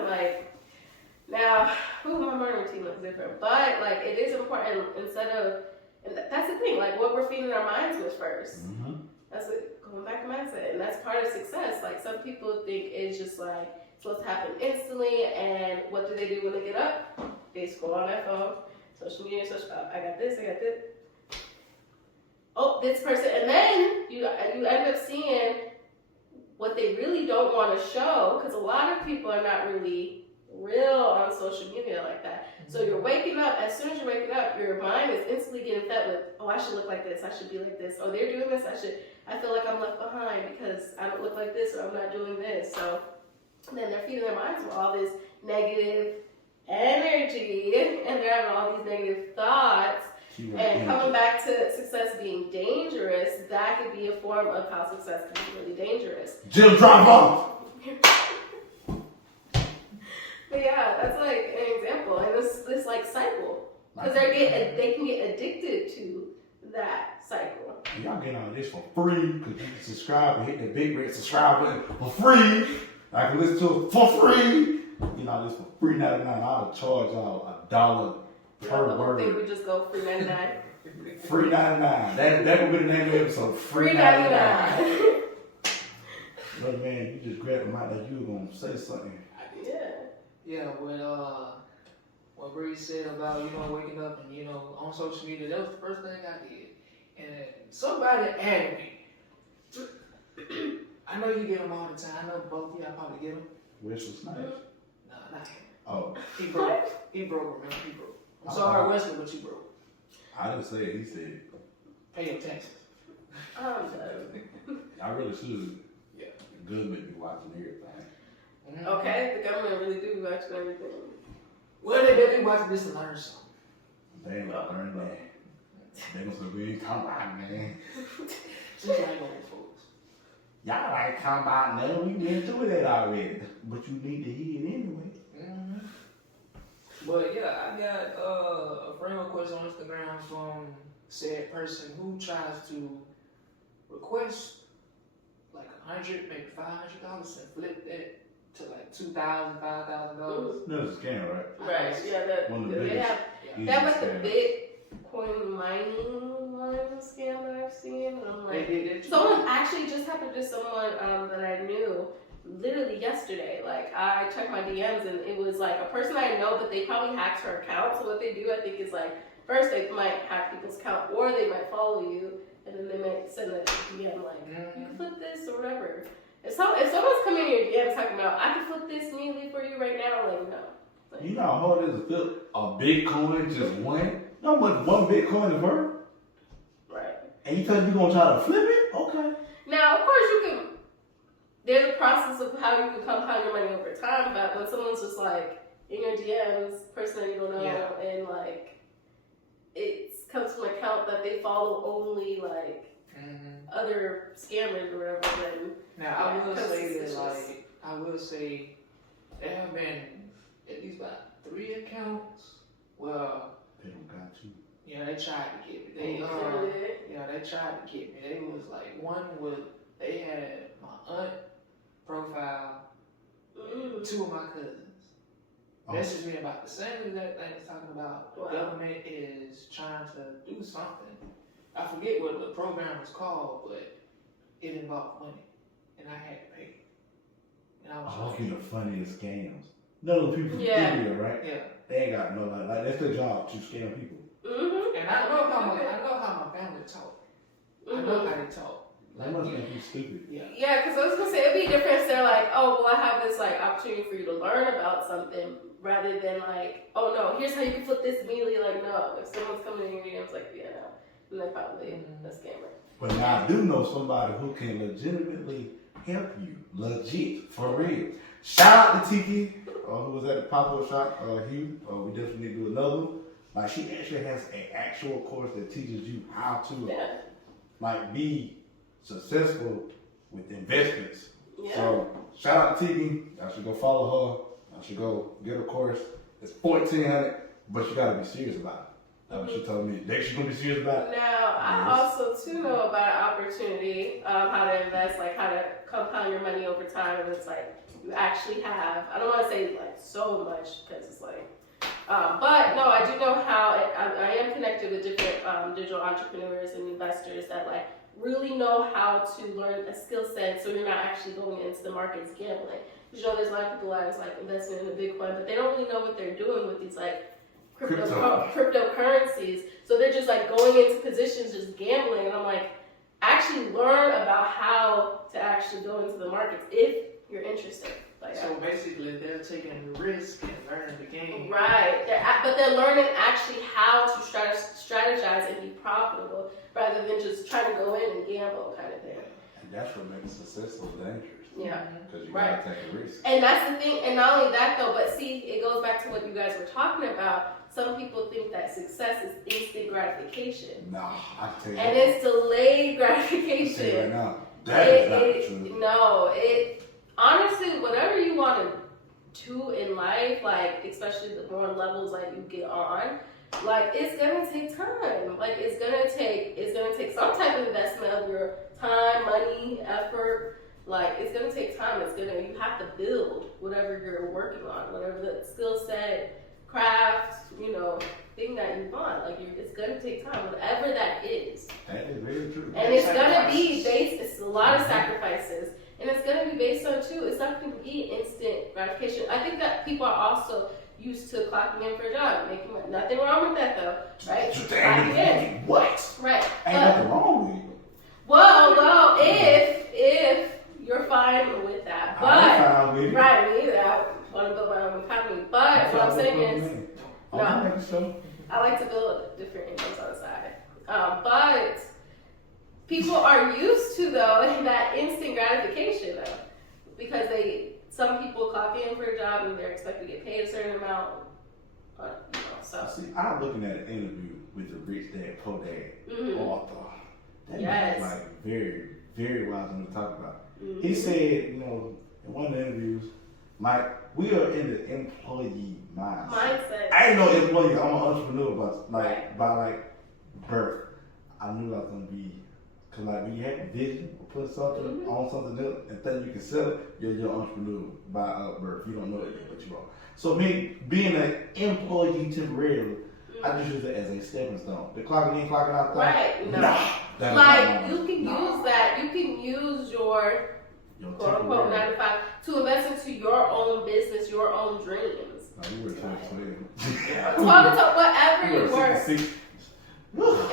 now, my morning routine looks different. But, it is important instead of, and that's the thing, what we're feeding our minds with first. Mm-hmm. That's going back to mindset. And that's part of success. Some people think it's just it's supposed to happen instantly. And what do they do when they get up? They scroll on their phone, social media, I got this. Oh, this person. And then you end up seeing what they really don't want to show, because a lot of people are not really real on social media like that. So you're waking up, as soon as you're waking up, your mind is instantly getting fed with, oh, I should look like this, I should be like this, oh, they're doing this, I feel like I'm left behind because I don't look like this or I'm not doing this. So then they're feeding their minds with all this negative energy, and they're having all these negative thoughts. And coming back to success being dangerous, that could be a form of how success can be really dangerous. Jim, drive off! But yeah, that's an example. And this cycle. Because they can get addicted to that cycle. And y'all get on this for free, because you can subscribe and hit the big red subscribe button for free. I can listen to it for free. Get on this for free $99. I'll charge y'all $1 per word. I think we just go free 99. Free 99. That would be the name of the episode. Free 99. But man, you just grabbed the mic like you were gonna say something. Yeah, what Bree said about, waking up and, on social media, that was the first thing I did. And somebody added me. I know you get them all the time. I know both of y'all probably get them. Wesley Snipes. No, not him. Oh, He broke. He broke, remember? He broke. I'm sorry, Wesley, but you broke. I didn't say it. He said it. Pay your taxes. I'm done. I really should. Yeah. Good make me watching everything. Mhm. Okay, the government really do watch everything. Well, they better be watching this to learn something. they ain't gonna learn that. They gonna say we ain't come on, man. She's like old folks. Y'all ain't come out now. We been through that already. But you need to hear it anyway. Mm-hmm. But yeah, I got a friend request on Instagram from said person who tries to request like $100, maybe $500 and flip that to like $2,000, $5,000. No, it's a scam, right? Right, yeah, that, One of the they biggest. have, Yeah. that was the Scam. Bitcoin mining one scam that I've seen, and I'm They like, did that too. someone actually just happened to someone that I knew literally yesterday. Like, I checked my DMs and it was like a person I know, but they probably hacked her account. So what they do, I think, is like, first they might hack people's account, or they might follow you, and then they might send a DM like, you can flip this or whatever. If someone's coming in your DM talking about, I can flip this immediately for you right now, like, no. Like, You know how hard it is to flip A Bitcoin just one. no but one Bitcoin is worth. right. And you tell me you gonna try to flip it? Okay. Now, of course, you can. There's a process of how you can compound your money over time, but when someone's just like in your DMs, person that you don't know, Yeah. and like it comes from an account that they follow only like other scammers or whatever, then Now I Yeah, will because say it's that, just- like, I will say there have been at least about 3 accounts. Well, They don't got you. yeah, they tried to get me. they They did. yeah, they tried to get me. They was like they had my aunt profile, and 2 of my cousins. Oh. Messaged me about the same exact thing it's talking about. The Wow. government is trying to do something. I forget what the program was called, but it involved money, and I had to pay. And I was Oh, like, those are the funniest scams. None of the people Yeah. in India, right? yeah. They ain't got no like that's their job to scam people. Mm-hmm. And I know how my family talk. I know how they talk. That must make you stupid. Yeah. Yeah, because I was gonna say it'd be different if they're like, oh, well, I have this like opportunity for you to learn about something, rather than like, oh no, here's how you can flip this immediately. Like, no, if someone's coming in your DMs, like, yeah, no, then they're probably a scammer. But now I do know somebody who can legitimately help you. Legit, for real. Shout out to Tiki, who was at the pop-up shop, Hugh. We definitely need to do another one. Like, she actually has an actual course that teaches you how to Yeah, like be successful with investments. yeah. So shout out to Tiki. I should go follow her. I should go get a course. It's $1,400, but you gotta be serious about it. That's what she told me. Next, you gonna be serious about it. Now, I Yes. also too know about an opportunity, how to invest, like how to compound your money over time, and it's like you actually have. I don't want to say like so much because it's like, but no, I do know how. I am connected with different digital entrepreneurs and investors that like really know how to learn a skill set, so you're not actually going into the markets gambling. You know, there's a lot of people that is like investing in the Bitcoin, but they don't really know what they're doing with these like cryptocurrencies. So they're just like going into positions, just gambling. And I'm like, actually learn about how to actually go into the markets if you're interested. Like, So basically, they're taking the risk and learning the game. right. But they're learning actually how to strategize and be profitable rather than just trying to go in and gamble kind of thing. And that's what makes success so dangerous. Yeah. Because you Right. gotta take a risk. And that's the thing, and not only that though, but see, it goes back to what you guys were talking about. Some people think that success is instant gratification. Nah, I can tell you. And it's delayed I can tell you right gratification. now. That is not the truth. No, honestly, whatever you want to do in life, like especially the more levels like you get on, like it's gonna take time. Like it's gonna take some type of investment of your time, money, effort. Like it's gonna take time. You have to build whatever you're working on, whatever the skill set, craft, thing that you want. Like it's gonna take time, whatever that is. That is very true. And it's gonna be based, it's a lot of sacrifices. And it's gonna be based on too, it's not gonna be instant gratification. I think that people are also used to clocking in for a job, making money. Nothing wrong with that though, right? Clocking in. What? Right. Ain't nothing wrong with it. Well, if your people are used to though that instant gratification though, because some people clock in for a job and they're expected to get paid a certain amount. So See, I'm looking at an interview with the Rich Dad Poor Dad author. That Yes. man was like very, very wise when we talk about. Mhm. He said, in one of the interviews, like we are in the employee mindset. I ain't no employee. I'm an entrepreneur, by birth. I knew I was gonna be, cause like when you have a vision or put something on something else and think you can sell it, you're an entrepreneur by birth. You don't know it yet, but you are. So me being an employee temporarily, I just use it as a stepping stone. The clocking in, clocking out thing. Right. No. That's Like you can use that. You can use your quote unquote 9 to 5 to invest into your own business, your own dreams. No, you work 12. 12 to whatever you work. 6.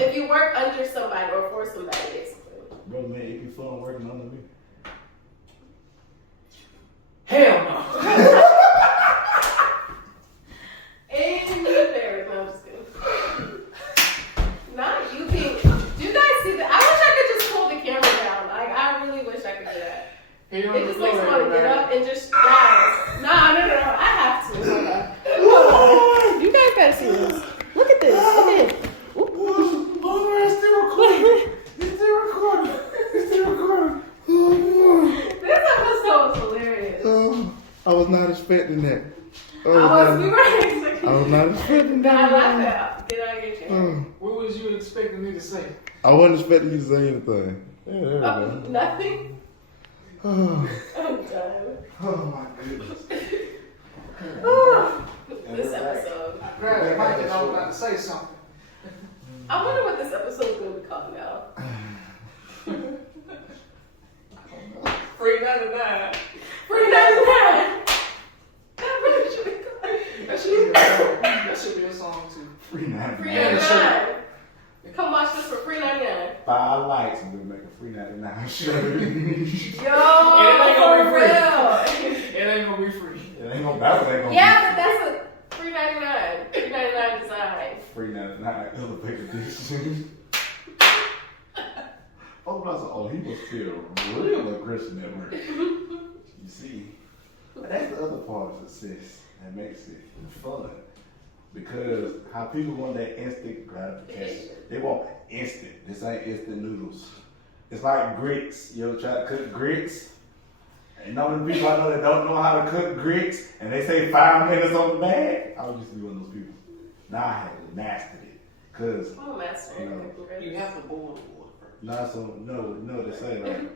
If you work under somebody or for somebody, basically. Bro, man, it be fun working under me. Hell no. And there, no, I'm just kidding. Not you can. Do you guys see that? I wish I could just pull the camera down. Like I really wish I could do that. It just makes me want to get up and just guys. No, I have to. Hold on. You guys gotta see this. Look at this. Look at it. Oh, it's still recording. It's still recording. It's still recording. This episode was hilarious. I was not expecting that. We were expecting. I was not expecting I that. laughed at. Get out of your chair. What was you expecting me to say? I wasn't expecting you to say anything. Yeah, there we go. Nothing. Oh, I'm done. Oh my goodness. This episode. I grabbed the mic and I was about to say something. I wonder what this episode is going to be called now. Free 99. Free 99. That really should be called. That should be a song too. Free 99. Free Yeah, 99. Come watch this for free 99. 5 likes and we'll make a free 99 shirt. Yo, It ain't gonna for be real. It ain't gonna be free. It ain't gonna, that one ain't gonna Yeah, but that's a free 99. Free 99 design. be free 99 elevator edition. Oh, I said, oh, he was still real aggressive at work. You see, but that's the other part of success that makes it fun. Because how people want that instant gratification. They want instant. This ain't instant noodles. It's like grits. You ever try to cook grits? And none of the people I know that don't know how to cook grits and they say 5 minutes on the bag. I was used to be one of those people. Now I have mastered it. Cause Oh, master. You have to boil the water first. no, they say like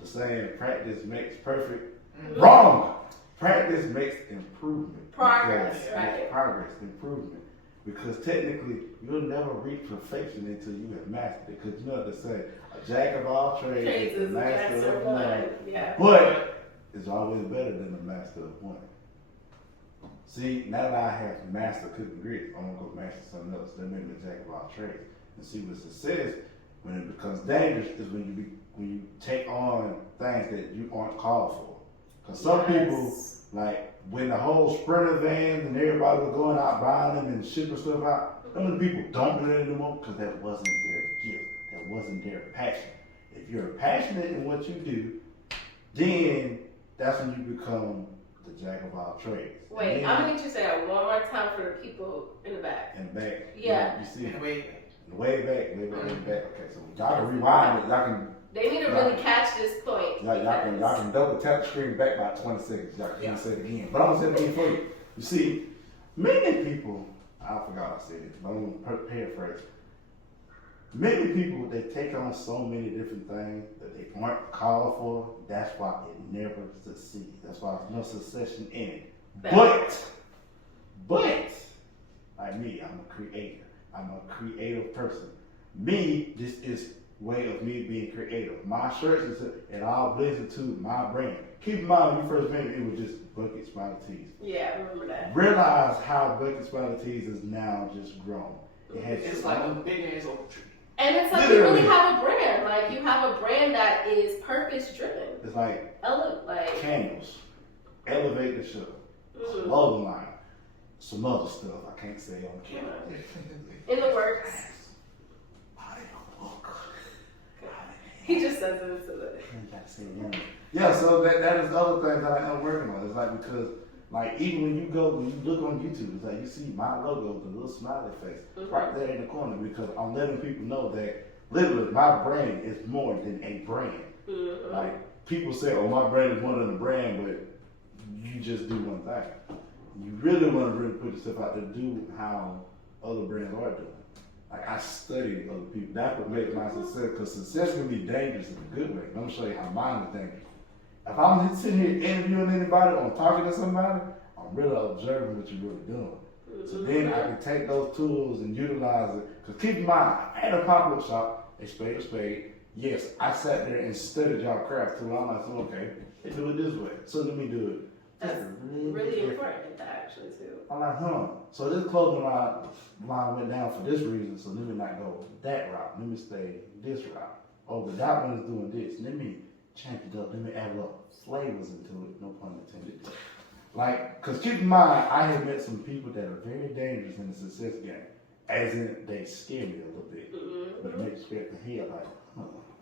the saying practice makes perfect. Wrong. Practice makes improvement. Progress, Because- right. Progress, improvement. Because technically, you'll never reach perfection until you have mastered it. Because you know what they say, a jack of all trades Trades is a is master of none. Yeah. But it's always better than a master of one. See, now that I have mastered cooking grits, I'm gonna go master something else. That made me a jack of all trades. And see what success, when it becomes dangerous, is when you take on things that you aren't called for. Because some people, like when the whole Sprinter vans and everybody was going out buying them and shipping stuff out, some of the people don't do that anymore because that wasn't their gift. That wasn't their passion. If you're passionate in what you do, then that's when you become the jack of all trades. Wait, I'm gonna need you to say that one more time for the people in the back. And back. Yeah. You see, Wait. way back. Okay, so y'all can rewind it. Y'all can They need to really catch this point. Y'all can double tap the screen back by 20 seconds. Y'all can't say it again. But I'm gonna say it again for you. You see, many people, I forgot I said it, but I'm gonna paraphrase. Many people, they take on so many different things that they weren't called for. That's why it never succeeds. That's why there's no succession in it. But, like me, I'm a creator. I'm a creative person. Me, this is way of me being creative. My shirts, it all blends into my brand. Keep in mind, when you first made it, it was just Bucket Smiley Tees. Yeah, I remember that. Realize how Bucket Smiley Tees is now just grown. It's like a big ass oak tree. And it's like Literally. you really have a brand. Like you have a brand that is purpose driven. It's like Like candles, elevate the show, mm, clothing line, some other stuff I can't say on camera. in the works. How they gonna look? How they sensitive to that. Yeah, so that is other things that I am working on. It's like because like even when you look on YouTube, it's like you see my logo, the little smiley face, right there in the corner because I'm letting people know that literally my brand is more than a brand. Like people say, oh my brand is more than a brand, but you just do one thing. You really want to really put yourself out there, do how other brands are doing. Like I study other people. That's what makes my success. Because success can be dangerous in a good way. Let me show you how mine is dangerous. If I'm sitting here interviewing anybody or talking to somebody, I'm really observing what you're really doing. So then I can take those tools and utilize it. Because keep in mind, at a pop-up shop, a spade. Yes, I sat there and studied y'all craft too. I'm like, okay, they do it this way. So let me do it. That's really important, actually, too. I'm like, so this clothing line went down for this reason, so let me not go that route. Let me stay this route. Oh, but that one is doing this. Let me change it up. Let me add a little flavors into it. No pun intended. Like, because keep in mind, I have met some people that are very dangerous in the success game. As in, they scare me a little bit. But it makes you scare the hell like,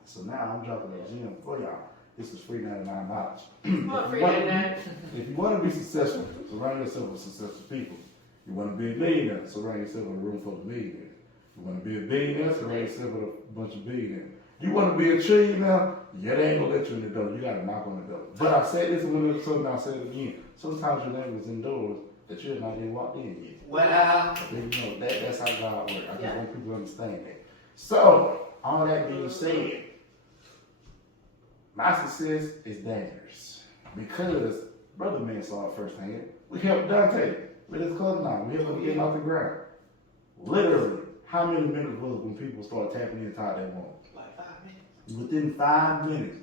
So now I'm dropping a gym for y'all. This is free $99. If you want to be successful, surround yourself with successful people. You want to be a millionaire, surround yourself with a room full of millionaires. You want to be a billionaire, surround yourself with a bunch of billionaires. You want to be a trillionaire, yeah, they ain't gonna let you in the door. You got to knock on the door. But I said this one episode, and I'll say it again. Sometimes your name is indoors that you're not even walked in yet. Wow. You know, that's how God works. I just want people to understand that. So, all that being said, my success is dangerous because Brother Man saw it firsthand. We helped Dante with his clothing line. We helped him get off the ground. Literally, how many minutes was it when people started tapping in how they want? Like 5 minutes. Within 5 minutes,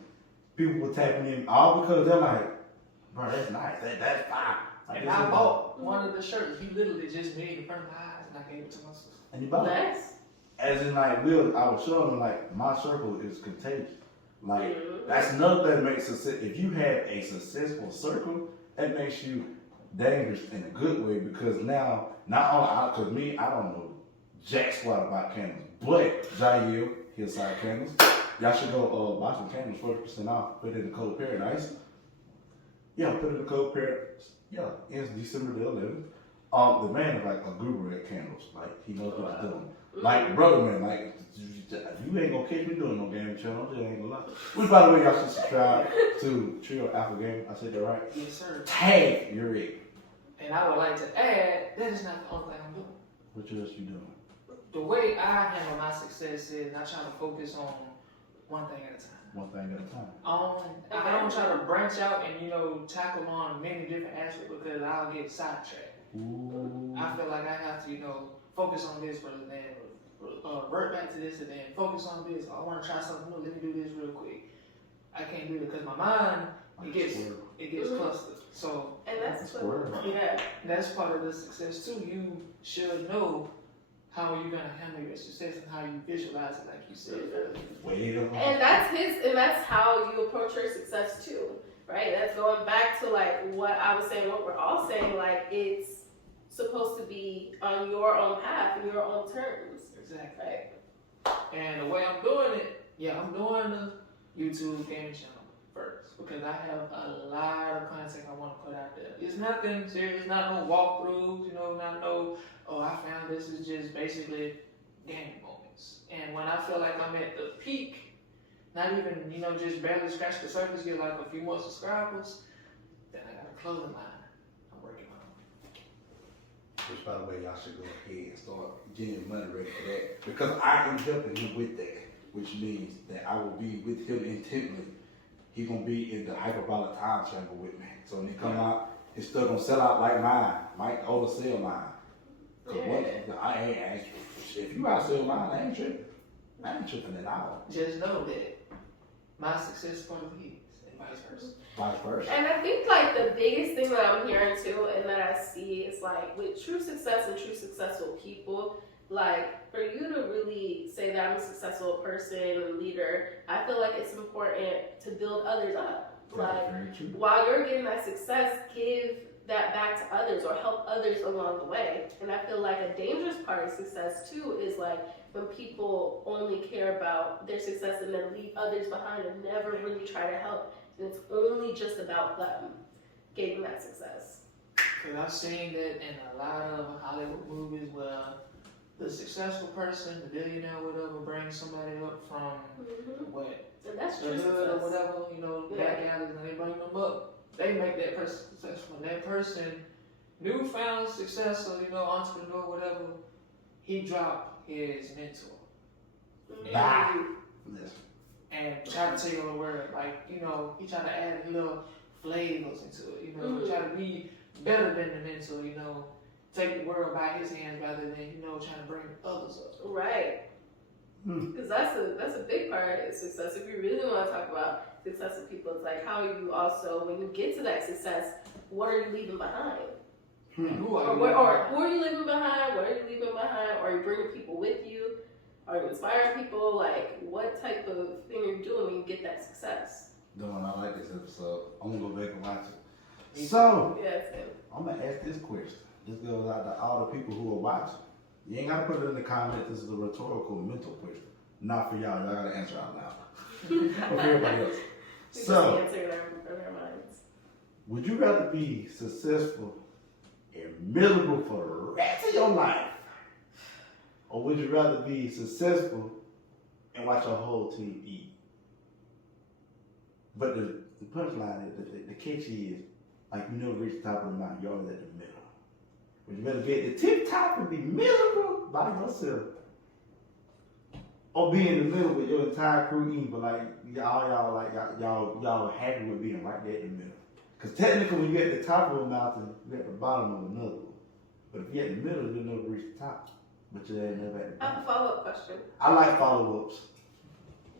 people were tapping in all because they're like, bro, that's nice. That's fine. Like, And I bought one of the shirts. He literally just made in front of my eyes, and I gave it to my sister. And you bought it. Nice. As in, like, I was showing them, like, my circle is contagious. Like, that's another thing that makes success. If you have a successful circle, that makes you dangerous in a good way because now, not only, because me, I don't know jack squat about candles, but Jair, Hillside Candles, y'all should go buy some candles, 40% off, put it in the code Paradise. Yeah, put it in the code Paradise. Yeah, it's December the 11th. The man is like a guru at candles. Like, he knows what he's doing. Like, brother man, like, you ain't gonna catch me doing no gaming channel. I just ain't gonna lie. Which, by the way, y'all should subscribe to Trio Alpha Gaming. I said that right? Yes, sir. Tag, you're it. And I would like to add, that is not the only thing I'm doing. What else you doing? The way I handle my success is I try to focus on one thing at a time. One thing at a time. I don't try to branch out and, tackle on many different aspects because I'll get sidetracked. Ooh. I feel like I have to, focus on this first and then revert back to this and then focus on this. I want to try something new. Let me do this real quick. I can't do it because my mind, it gets clustered. So, And that's Squirrel. that's part of the success too. You should know how you're gonna handle your success and how you visualize it, like you said earlier. Wait a minute. And that's how you approach your success too, right? That's going back to like what I was saying, what we're all saying, like it's supposed to be on your own path and your own terms. Exactly. Right. And the way I'm doing it, I'm doing the YouTube gaming channel first because I have a lot of content I want to put out there. It's nothing serious, not no walkthroughs, not no, I found this. Is just basically gaming moments. And when I feel like I'm at the peak, not even, just barely scratch the surface, get like a few more subscribers, then I got a clothing line I'm working on. Which, by the way, y'all should go ahead and start getting money ready for that. Because I am helping him with that, which means that I will be with him intently. He's going to be in the hyperbolic time chamber with me. So when he come out, his stuff going to sell out like mine. Might oversell mine. Because if you outsell mine, I ain't tripping. I ain't tripping at all. Just know that my success is part of his and vice versa. Vice versa. And I think like the biggest thing that I'm hearing too and that I see is like with true success and true successful people, like for you to really say that I'm a successful person and leader, I feel like it's important to build others up. Like while you're getting that success, give that back to others or help others along the way. And I feel like a dangerous part of success too is like when people only care about their success and then leave others behind and never really try to help, and it's only just about them getting that success. Cause I've seen that in a lot of Hollywood movies where the successful person, the billionaire, whatever, brings somebody up from what And that's the true hood or success. whatever, you know, Yeah. back alleys, and they bring them up. They make that person successful. And that person, newfound success or, you know, entrepreneur, whatever, he dropped his mentor Bye. Mm. Listen. and try to take over the world. Like, you know, he tried to add little flavors into it, you know, Mhm. try to be better than the mentor, you know, take the world by his hands rather than, you know, trying to bring others up. Right. Hmm. Because that's a big part of success. If you really want to talk about successful people, it's like how you also, when you get to that success, what are you leaving behind? And who Or, are you? who are you leaving behind? What are you leaving behind? Are you bringing people with you? Are you inspiring people? Like, what type of thing are you doing when you get that success? Doing, I like this episode. I'm gonna go back and watch it. So, Yeah, it's good. I'm gonna ask this question. This goes out to all the people who are watching. You ain't gotta put it in the comments. This is a rhetorical mental question. Not for y'all. Y'all gotta answer out loud. But for everybody else. We So, just answer in our minds. would you rather be successful and miserable for the rest of your life? Or would you rather be successful and watch your whole team eat? But the punchline is, the catch is, like, you never reach the top of the mountain, you're always at the middle. Would you rather be at the tip top and be miserable by yourself? Or be in the middle with your entire crew eating, but like y'all happy with being right there in the middle? Because technically, when you're at the top of a mountain, you're at the bottom of another one. But if you're at the middle, you'll never reach the top. But you're never at the I have bottom. a follow-up question. I like follow-ups.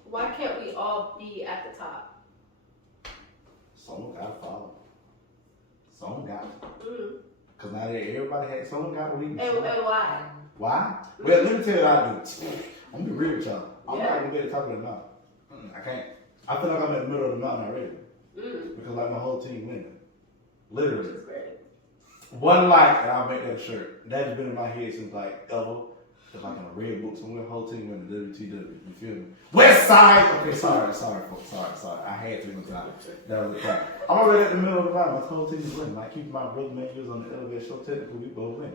Why can't we all be at the top? Someone gotta follow. Someone got to. Mm. Because now that everybody had, someone got weakness. And why? Why? Well, let me tell you what I do. I'm gonna be real with y'all. I'm Yeah. not gonna be at the top of the mountain. I can't. I feel like I'm at the middle of the mountain already. Mm. Because like my whole team winning. Literally. It's great. One like, and I'll make that shirt. That has been in my head since like ever. It's like in a red book somewhere, whole team winning WTW. You feel me? West Side! Okay, sorry, folks. Sorry. I had to one time. That was the problem. I'm already at the middle of the mountain. My whole team is winning. Like, keep my brother, man, he was on the elevator show. Technically, we both win.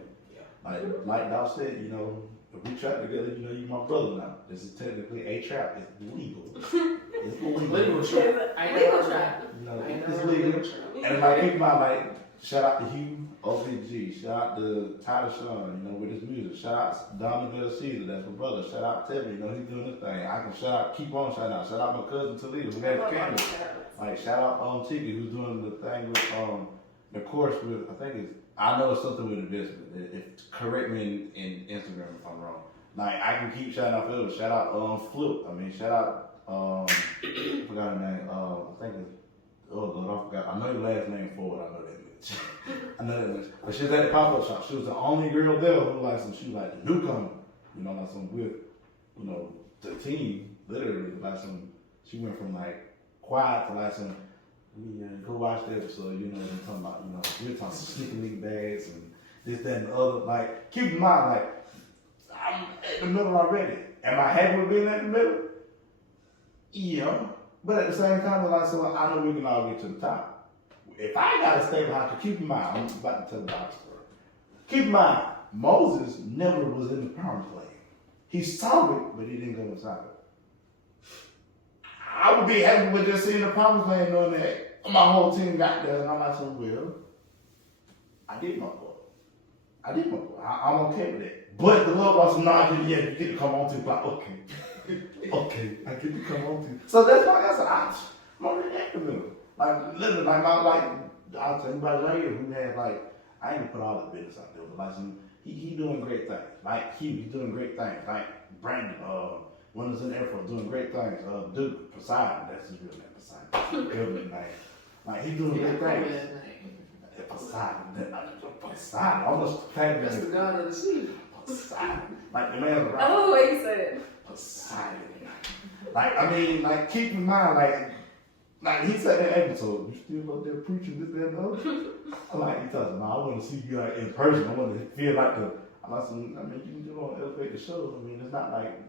Like Dow said, you know, if we trap together, you know, you my brother now. This is technically a trap. It's legal. It's illegal. Legal trap. I ain't Legal never trap. You know, I ain't it's never legal. trap. And like keep in mind, like shout out to Hugh OCG, shout out to Tyler Sean, you know, with his music. Shout out to Dominic Caesar, that's my brother. Shout out Tevin, you know, he's doing his thing. I can shout out, keep on shout out. Shout out my cousin Toledo, who has the camera. Like shout out Tiki, who's doing the thing with the course with I think it's I know it's something with investment. If correct me in Instagram if I'm wrong. Like I can keep shouting out others. Shout out Flip. I mean shout out I forgot her name. I think it's oh Lord, I forgot. I know your last name for it, I know that much. I know that much. But she was at the pop-up shop. She was the only girl there who like she was like the newcomer. You know, like some with, you know, the team, literally, like some she went from like quiet to like some go watch the episode, you know, they're talking about, you know, we're talking sneaking league bags and this, that, and the other. Like, keep in mind, like, I'm at the middle already. Am I happy with being at the middle? Yeah. But at the same time, like, so I know we can all get to the top. If I gotta stay behind, keep in mind, I'm about to tell the Bible story. Keep in mind, Moses never was in the promised land. He saw it, but he didn't go inside it. I would be happy with just seeing the promised land knowing that my whole team got there, and I'm like, so well, I did my part. I'm okay with it. But the Lord was not you get to come on to the block. Okay, I get to come on to. So that's why I said, I'm already at the middle. Like, literally, like I'll tell anybody right here who has, like, I ain't gonna put all the business out there, but like, he doing great things. Like, he's doing great things. Like, Brandon, when was in the Air Force, doing great things. Duke, Poseidon, that's his real name, Poseidon. Government name. Like, he doing great things. Poseidon, almost tagged That's the god of the sea. Poseidon. Like, the man's I right. love the way you said it. Poseidon. Like, I mean, like, keep in mind, like he said that episode, you still up there preaching this, that, and the other? I'm like, he tells me, no, I want to see you like in person. I want to feel like I mean, you can do on elevate the show. I mean, it's not like,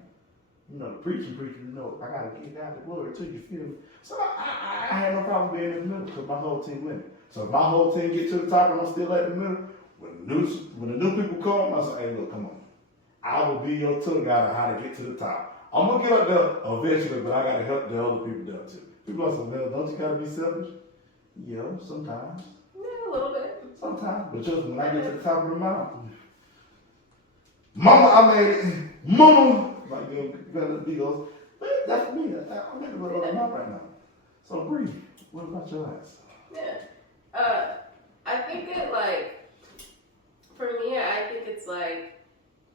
you know, the preacher, you know, I gotta give God the glory too, you feel me? So I had no problem being in the middle because my whole team winning. So if my whole team get to the top and I'm still at the middle, when the new people come, I say, hey, look, come on. I will be your tour guide on how to get to the top. I'm gonna get up there eventually, but I gotta help the other people down too. People are saying, well, don't you gotta be selfish? Yeah, sometimes. Yeah, a little bit. Sometimes. But just when I get to the top of the mountain, Mama, I made it. Mama, like you gotta be those. But that's me. I'm in the middle of the mountain right now. So Bree, what about your ass? Yeah. I think it like, for me, I think it's like,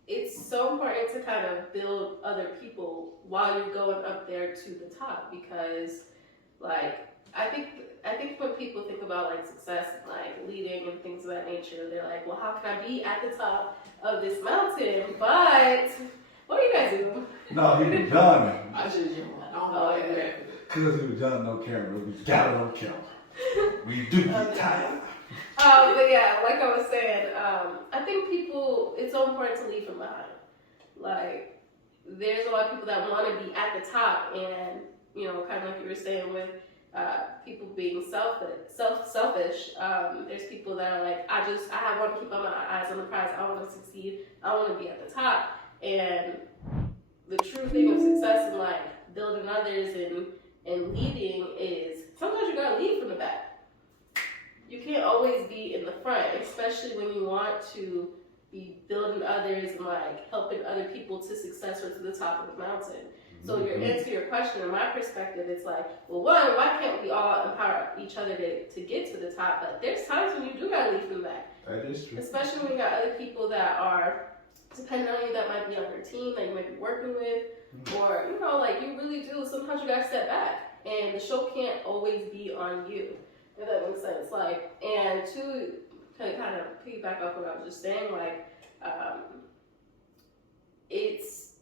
it's so important to kind of build other people while you're going up there to the top, because like, I think when people think about like success and like leading and things of that nature, they're like, well, how can I be at the top of this mountain? But what are you guys doing? No, he was done. I just, I don't know like that. Because he was done no camera. We got it on camera. We do get tired. But yeah, like I was saying, I think it's so important to leave from behind. Like, there's a lot of people that want to be at the top, and, you know, kind of like you were saying with people being selfish. There's people that are like, I want to keep my eyes on the prize. I want to succeed. I want to be at the top. And the true thing of success and like building others and leading is sometimes you gotta lead from the back. You can't always be in the front, especially when you want to be building others and like helping other people to success or to the top of the mountain. So your answer, your question, in my perspective, it's like, well, one, why can't we all empower each other to get to the top? But there's times when you do gotta lead from the back. That is true. Especially when you got other people that are depending on you, that might be on your team, that you might be working with, or, you know, like you really do, sometimes you gotta step back, and the show can't always be on you, if that makes sense. Like, and to kind of piggyback off what I was just saying, like, it's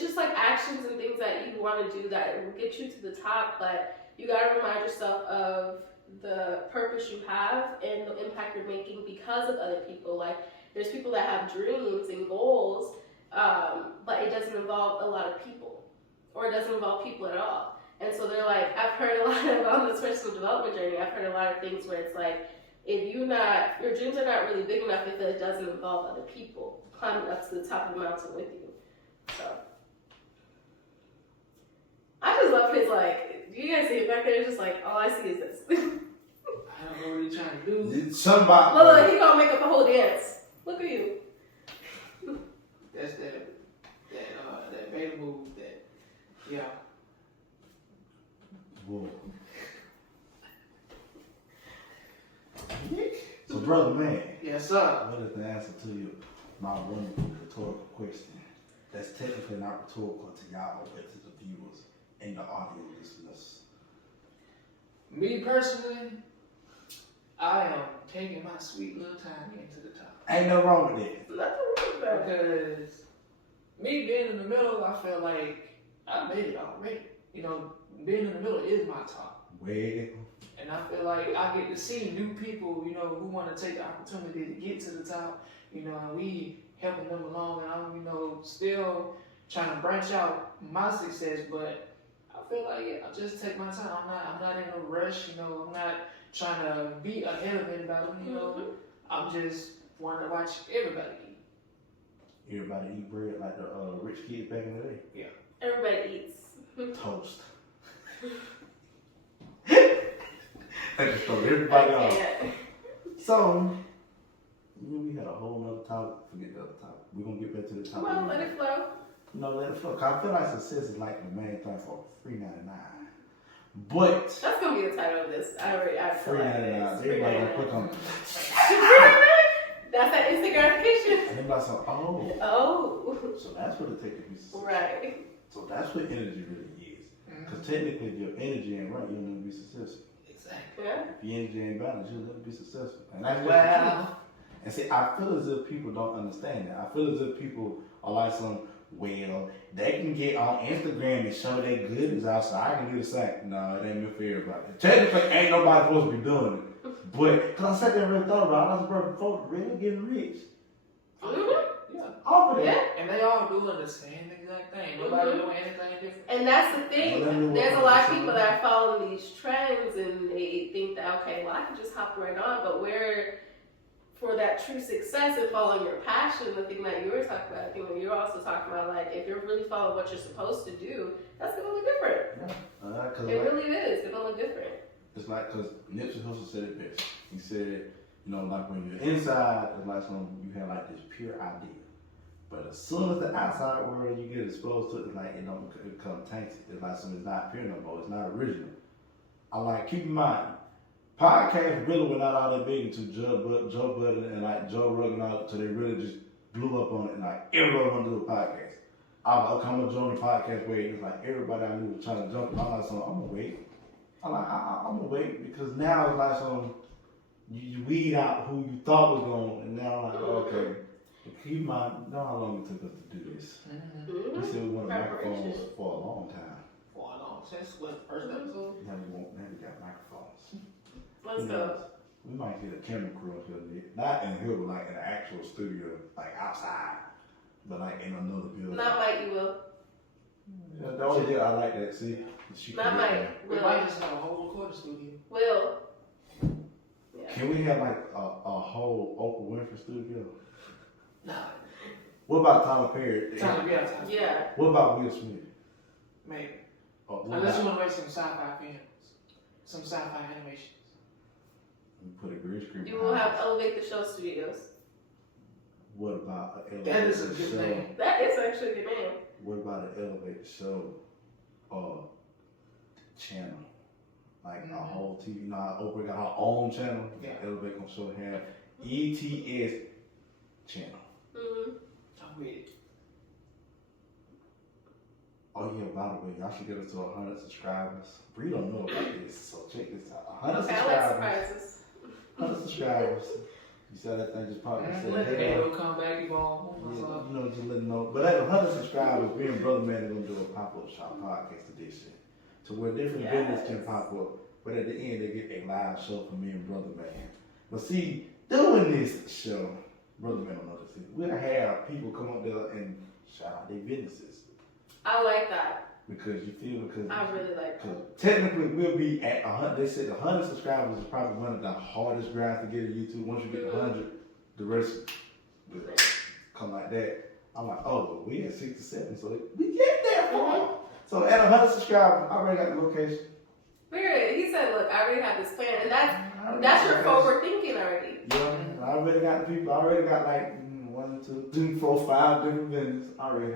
just like actions and things that you want to do that will get you to the top, but you gotta remind yourself of the purpose you have and the impact you're making because of other people. Like, there's people that have dreams and goals, but it doesn't involve a lot of people, or it doesn't involve people at all. And so they're like, I've heard a lot on this personal development journey, I've heard a lot of things where it's like, if your dreams are not really big enough if it doesn't involve other people climbing up to the top of the mountain with you. So, I just love his, like, do you guys see it back there? It's just like, all I see is this. I don't know what he's trying to do. Somebody. Look, he gonna make up a whole dance. Look at you. That's that beta move that, yeah. Whoa. So, brother man, Yes, sir. what is the answer to my wonderful rhetorical question? That's technically not rhetorical to y'all, but to the viewers and the audio listeners. Me personally, I am taking my sweet little time getting to the top. Ain't no wrong with that. Nothing wrong with that. Because me being in the middle, I feel like I made it already. You know, being in the middle is my top. Well, And I feel like I get to see new people, you know, who want to take the opportunity to get to the top, you know, and we helping them along, and I'm, you know, still trying to branch out my success, but I feel like, yeah, I just take my time. I'm not in a rush, you know, I'm not trying to be ahead of anybody, you know, I'm just wanting to watch everybody eat. everybody eat bread like the rich kids back in the day. Everybody eats. Toast. That just throw everybody off. Yeah. So, we had a whole nother topic. Forget the other topic. We're gonna get back to the topic. Come on, let it flow. No, let it flow. 'Cause I feel like success is like the main thing for $3.99. But That's gonna be the title of this. I feel like it $3.99. is. Everybody gonna click on. That's that instant gratification. And everybody's like, oh. Oh. So that's what it takes to be successful. Right. So that's what energy really is. Because technically, if your energy ain't right, you'll never be successful. Exactly. Yeah. If your energy ain't balanced, you'll never be successful. And that's just the truth. Wow. And see, I feel as if people don't understand that. I feel as if people are like well, they can get on Instagram and show their goodies out, so I can do the same. No, it ain't meant for everybody. Technically, ain't nobody supposed to be doing it. But, because I sat there and really thought about it, I was like, bro, folks really getting rich. Yeah. Off of Yeah. that. And they all doing the same exact thing. Nobody doing anything different. And that's the thing. Well, let me There's a work lot on of people this. that are following these trends and they think that, okay, well, I can just hop right on. But where, for that true success and following your passion, the thing that you were talking about, I think when you're also talking about, like, if you're really following what you're supposed to do, that's going to look different. Cause It like, really is. It's going to look different. it's like, cause Nipsey Hussle said it best. He said, you know, like when you're inside, it's like you have like this pure idea. But as soon as the outside world you get exposed to it, it's like it don't become tainted. It's like something it's not pure no more. It's not original. I like keep in mind, podcasts really were not all that big until Joe Budden and like Joe Rogan out until they really just blew up on it and like everybody wanted to do a podcast. I'll come and join the podcast wave. It's like everybody I knew was trying to jump. I'm like, so I'm gonna wait. I'm gonna wait because now it's like some you weed out who you thought was going, and now I'm like, okay. Keep in mind, know how long it took us to do this. Mm-hmm. We said we wanted microphones Preparation. for a long time. For a long since what first episode? Now we got microphones. Let's Who go. knows? We might get a camera crew up here, not in here, but like in an actual studio, like outside, but like in another building. Not Mike, you will. Yeah, the only deal I like that. See, she Not can get there. Mike. We Will. might just have a whole recording studio. Will. Yeah. Can we have like a whole Oprah Winfrey studio? Nah. What about Tyler Perry? Time to be outside. Yeah. What about Will Smith? Maybe. What Unless you about, want to make some sci-fi films. Some sci-fi animations. we put a green screen. You will behind have us. Elevate the Show Studios. What about an That is a elevator good show? name. That is actually a good name. What about an elevator show channel? Like a whole TV, you know how Oprah got her own channel? Yeah. Elevate gonna show have ETS channel. Mm-hmm. I'm with it. Oh yeah, by the way, y'all should get us to 100 subscribers. Bree don't know about this, so check this out. 100 Okay, I like subscribers. surprises. 100 subscribers. You saw that thing just popped and said, Let the hey, video come back, you gonna yeah, you know, just let them know. But at 100 subscribers, me and Brother Man are gonna do a pop-up shop podcast edition, to where different Yes. vendors can pop up. But at the end, they get a live show from me and Brother Man. But see, doing this show, Brother Man don't know this. We'll have people come up there and shout out their businesses I like that. because you feel because. I really like Because that. technically, we'll be at 100. They said 100 subscribers is probably one of the hardest grinds to get on YouTube. Once you get to 100, the rest will come like that. I'm like, oh, well, we at 67, so we get there. So at 100 subscribers, I already got the location. Period. He said, look, I already have this plan. And that's I already your got forward thinking already. Yeah, I already got the people. I already got like 1, 2, 3, 4, 5 different vendors already.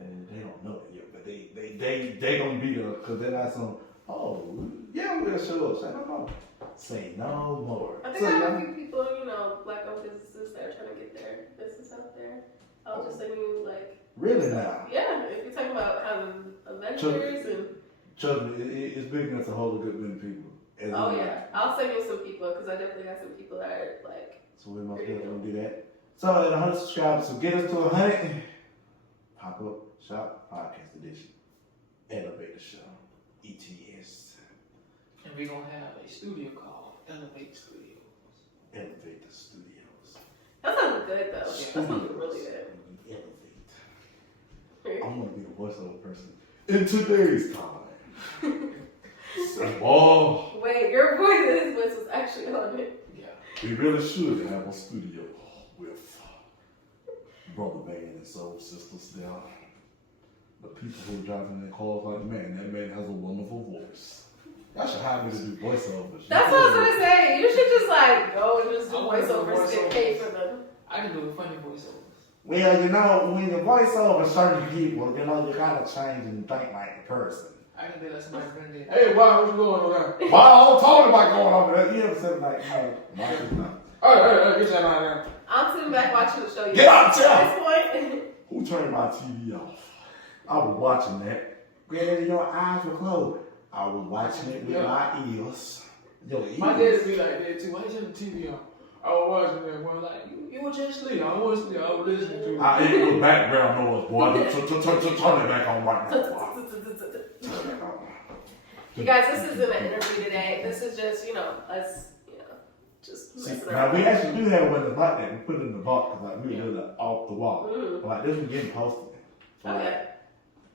And they don't know it yet, but they gonna be there because they're not some. Oh, yeah, we'll show up. Say no more. Say no more. I think So, I have yeah. a few people, black-owned businesses that are trying to get their business out there. I'll just send you, Really now? yeah, if you're talking about having adventures and, Trust me, it's big enough to hold a good many people. As oh in, yeah, I'll send you some people, because I definitely got some people that are, So we must definitely do that. So at 100 subscribers, so get us to 100. Pop up shop podcast edition. Elevate the show. ETS. And we're gonna have a studio called Elevate Studios. Elevate the studios. that sounds good though. That sounds really good. Elevate. I'm gonna be the voiceover person in today's time. So, oh, Wait, your voice was actually on it. Yeah. we really should have a studio with Brother Man and Soul Sisters there. The people who are driving their cars like, man, that man has a wonderful voice. Y'all should hire me to do voiceovers. That's what I was gonna say. You should just go and just do I wanna do voiceovers and get paid for them. I can do funny voiceovers. Well, you know, when you voice over certain people, you know, you gotta change and think like the person. I can do that somebody friend did. Hey, why? What you going over there? Why I don't talk about going over there? You ever said like, no, Mark is not. Hey, get that out of there. I'm sitting back watching the show. Get out, chill. At this point, Who turned my TV off? I was watching that. Granted, your eyes were closed. I was watching it with my ears. Your ears. My dad be like that too. Why you turn the TV on? I was watching that one like, you were just sleep. I was sleep. I was listening to it. I ain't with background noise, boy. Turn it back on right now, boy. Turn it on. you guys, this isn't an interview today. This is just, us, just See, messing now around. we actually do have one that's like that. We put it in the box because like we Yeah. do it off the wall. Mm. But, like this one getting posted. So, like, Okay.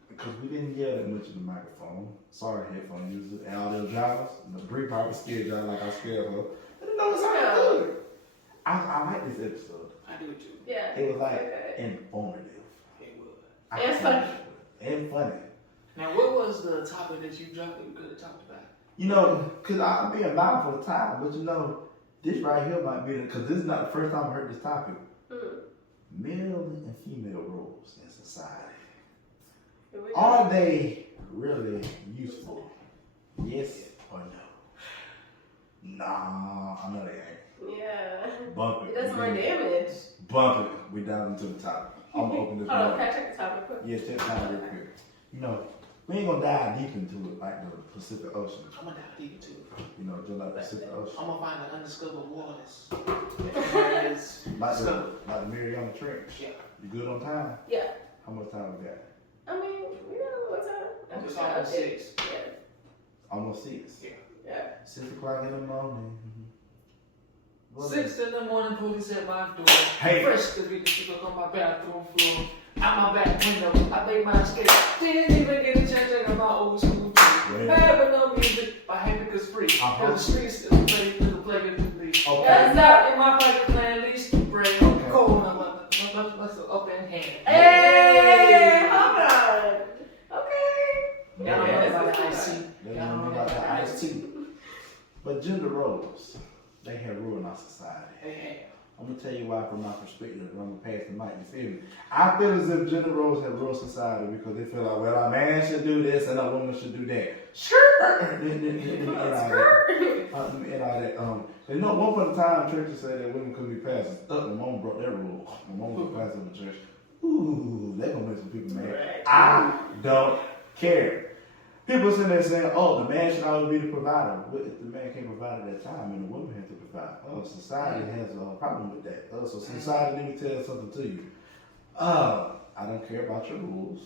because we didn't yell that much at the microphone. Sorry, headphone users and all them drivers. The Bree probably scared y'all like I scared her. But no, it's all Yeah. good. I like this episode. I do too. Yeah. It was like Okay. informative. It would. I And can funny. say that. And funny. Now, what was the topic that you dropped that we could have talked about? You know, because I'm being mindful of time, but you know, this right here might be, because this is not the first time I heard this topic. Mm. Male and female roles in society. Here we go. Are they really useful? Yes or no? Nah, I know they ain't. Yeah. Bump It it. does more damage. Bump it. We down into the topic. I'm gonna open this Hold on, one can up. I check the topic quick? Yeah, check it out real quick. You know, we ain't gonna dive deep into it like the Pacific Ocean. I'm gonna dive deep into it. You know, just like the Pacific Ocean. I'm gonna find the undiscovered waters. That is Like discovered. the Mariana Trench. Yeah. You good on time? Yeah. How much time we got? I mean, we got a little time. I It's just almost got it. 6. Yeah. Almost 6. Yeah. 6 o'clock in the morning. What 6 in the morning, police at my door. Hey. Fresh to be the people on my bathroom floor. Out my back window, I made my escape. Didn't even get a chance to my old school Wait. Bad but no music, by Happy Free. Uh-huh. Cause the streets is a place to the play to be. Okay. That's out in my pocket plan, these bread, Okay. cold, what's up in hand. Hey, hold on. Okay. Y'all don't know Yeah. about the iced tea. They Y'all don't know about the iced tea. But gender roles, they have ruined our society. Hey, I'm gonna tell you why from my perspective. I'm gonna pass the mic. You feel me? I feel as if gender roles have ruined society because they feel like, well, a man should do this and a woman should do that. Sure. And all that. You know, one point in time, churches said that women couldn't be pastors. My mom broke that rule. My mom was a pastor in the church. Ooh, that gonna make some people mad. Right. I don't care. People sitting there saying, oh, the man should always be the provider. What if the man can't provide at that time and the woman has to provide? Oh, society has a problem with that. So society, let me tell something to you. I don't care about your rules.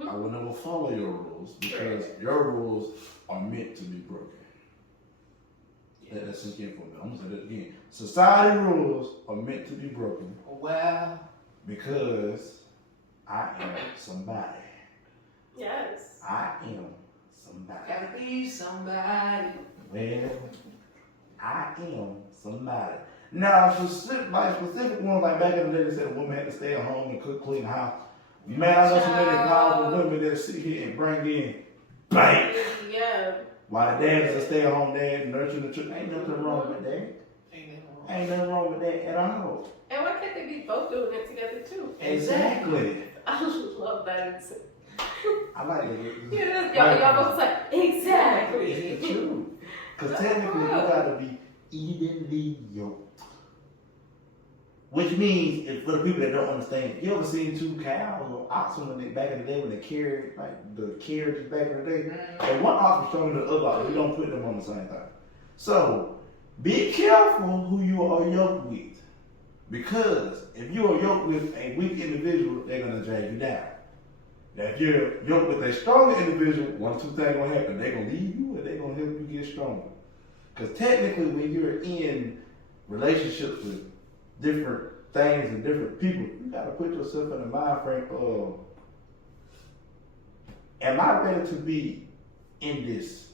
I will never follow your rules because your rules are meant to be broken. That's sink in for me. I'm gonna say that again. Society rules are meant to be broken well, because I am somebody. Yes. I am somebody. gotta be somebody. Well, I am somebody. Now, specific ones, like back in the day, they said a woman had to stay at home and cook, clean the house. Man, I know so many powerful women that sit here and bring in bank. Yeah. While the dad is a stay-at-home dad, nurturing the children. Ain't nothing wrong with that. Ain't nothing wrong with that at all. And why can't they be both doing it together too? Exactly. I love that. I like it. Yeah, y'all both say exactly. It's true. Because technically, you gotta be evenly yoked. Which means, if for the people that don't understand, you ever seen 2 cows or oxen when they back in the day when they carried like the carriages back in the day? And one ox was stronger than the other ox. You don't put them on the same thing. So be careful who you are yoked with, because if you are yoked with a weak individual, they're gonna drag you down. Now, if you're yoked with a stronger individual, 1 or 2 things gonna happen. They're gonna leave you, or they're gonna help you get stronger. Because technically, when you're in relationships with different things and different people, you gotta put yourself in the mind frame of, am I ready to be in this?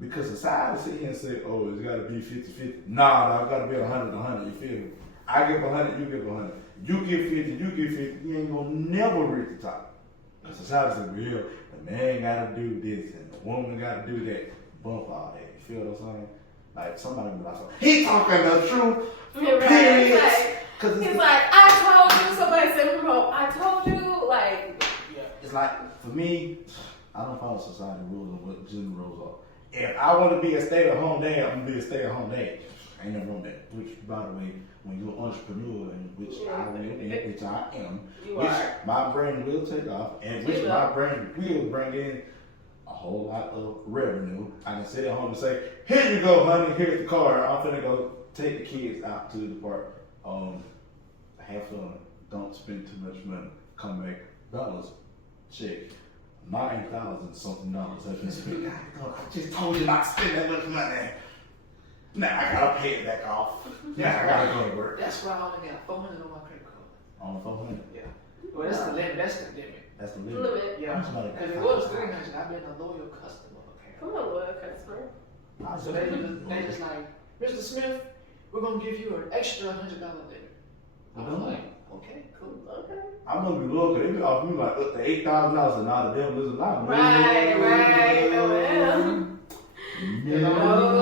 Because society sit here and say, oh, it's gotta be 50-50. Nah, it's gotta be 100-100, you feel me? I give 100, you give 100. You give 50, you give 50, you ain't gonna never reach the top. And society says, well, the man gotta do this and the woman gotta do that. Bump all that, you feel what I'm saying? Like somebody be like, he talking the truth. Right. Period. Cause he's like, I told you. Somebody said from home, I told you. Like, It's like, for me, I don't follow society rules and what gender roles are. If I want to be a stay-at-home dad, I'm gonna be a stay-at-home dad. Ain't nothing wrong with that. Which, by the way, when you're an entrepreneur, and which I will, and which I am, you which are. my brand will take off, and which my brand will bring in a whole lot of revenue. I can sit at home and say, here you go, honey, here's the car. I'm finna go take the kids out to the park. Have fun. Don't spend too much money. Come back, dollars, check. $9,000 something. I just spent. I just told you not to spend that much money. Now I gotta pay it back off. Now I gotta go to work. That's why I only got 400 on my credit card. On the 400. Well, that's the limit. That's the limit. That's the limit. Limit. Yeah. Somebody got Because it was 500. 300. I've been a loyal customer. Okay. Come on, loyal customer. So they just like, Mr. Smith, we're gonna give you an extra $100 limit. I was like, okay, cool. Okay. I'm gonna be low because they be offering me like up to $8,000 and now the devil is a lie. Right. Oh, yeah. You know, I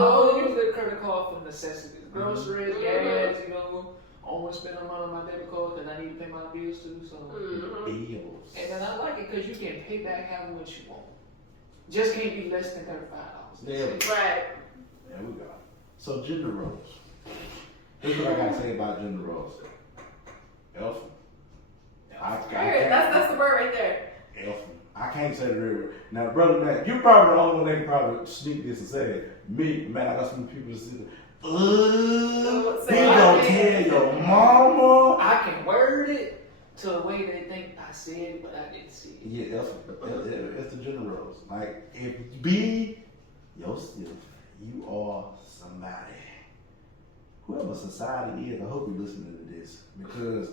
only use the credit card for necessities, groceries, gas. You know, I don't want to spend no money on my debit card because I need to pay my bills too. So, Bills. and then I like it because you can pay back however much you want. Just can't be less than $35. Yeah. Right. There we go. So gender roles. Here's what I gotta say about gender roles. Elfin. That's the word right there. Elfin. I can't say the real word. Now, brother, man, you're probably the only one that can probably sneak this and say it. Me, man, I got some people that say, Say you it. gonna tell your mama? I can word it to a way they think I said it, but I didn't see it. Yeah, it's the gender roles. Like, if you be yourself, you are somebody. Whoever society is, I hope you're listening to this because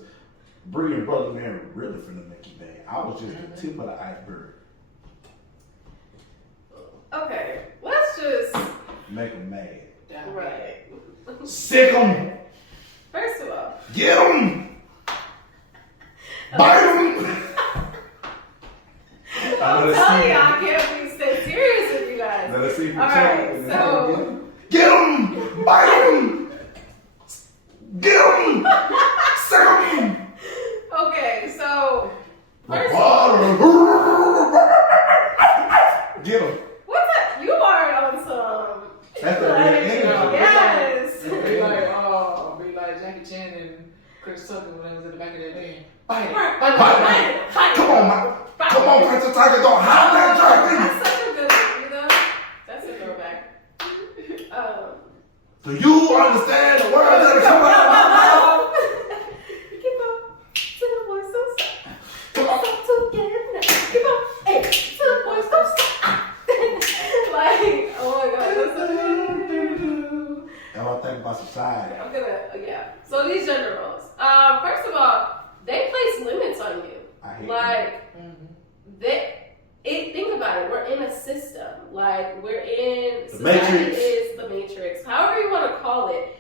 Bree and Brother Man were really finna make you mad. I was just the tip of the iceberg. Okay, let's just. Make them mad. Down Right. Sick them! First of all, Get them! Bite them! I'm telling you, I can't be so serious with you guys. Let us see if you Alright, so. Get them! Bite them! Get them! Sick them! Okay, so. First, Get them! what's that? You are on some. That's the real Like, energy. yes. Be like Jackie Chan and Chris Tucker when they was in the back of their van. Bite it. Fight. Come on, man. Come on, Prince Tiger, don't hide that dragon. That's such a good one, you know? That's a throwback. Do you understand the words that are coming out of my mouth? Keep on. To the voice, don't stop. Come on. Stop together. Keep on. Hey, to the voice, don't stop. Like, oh my god, that's so good. And I think about society. I'm gonna, yeah. So these gender roles. First of all, they place limits on you. I hate Like, think about it. We're in a system. Like, we're in The society Matrix. is the matrix. However you want to call it.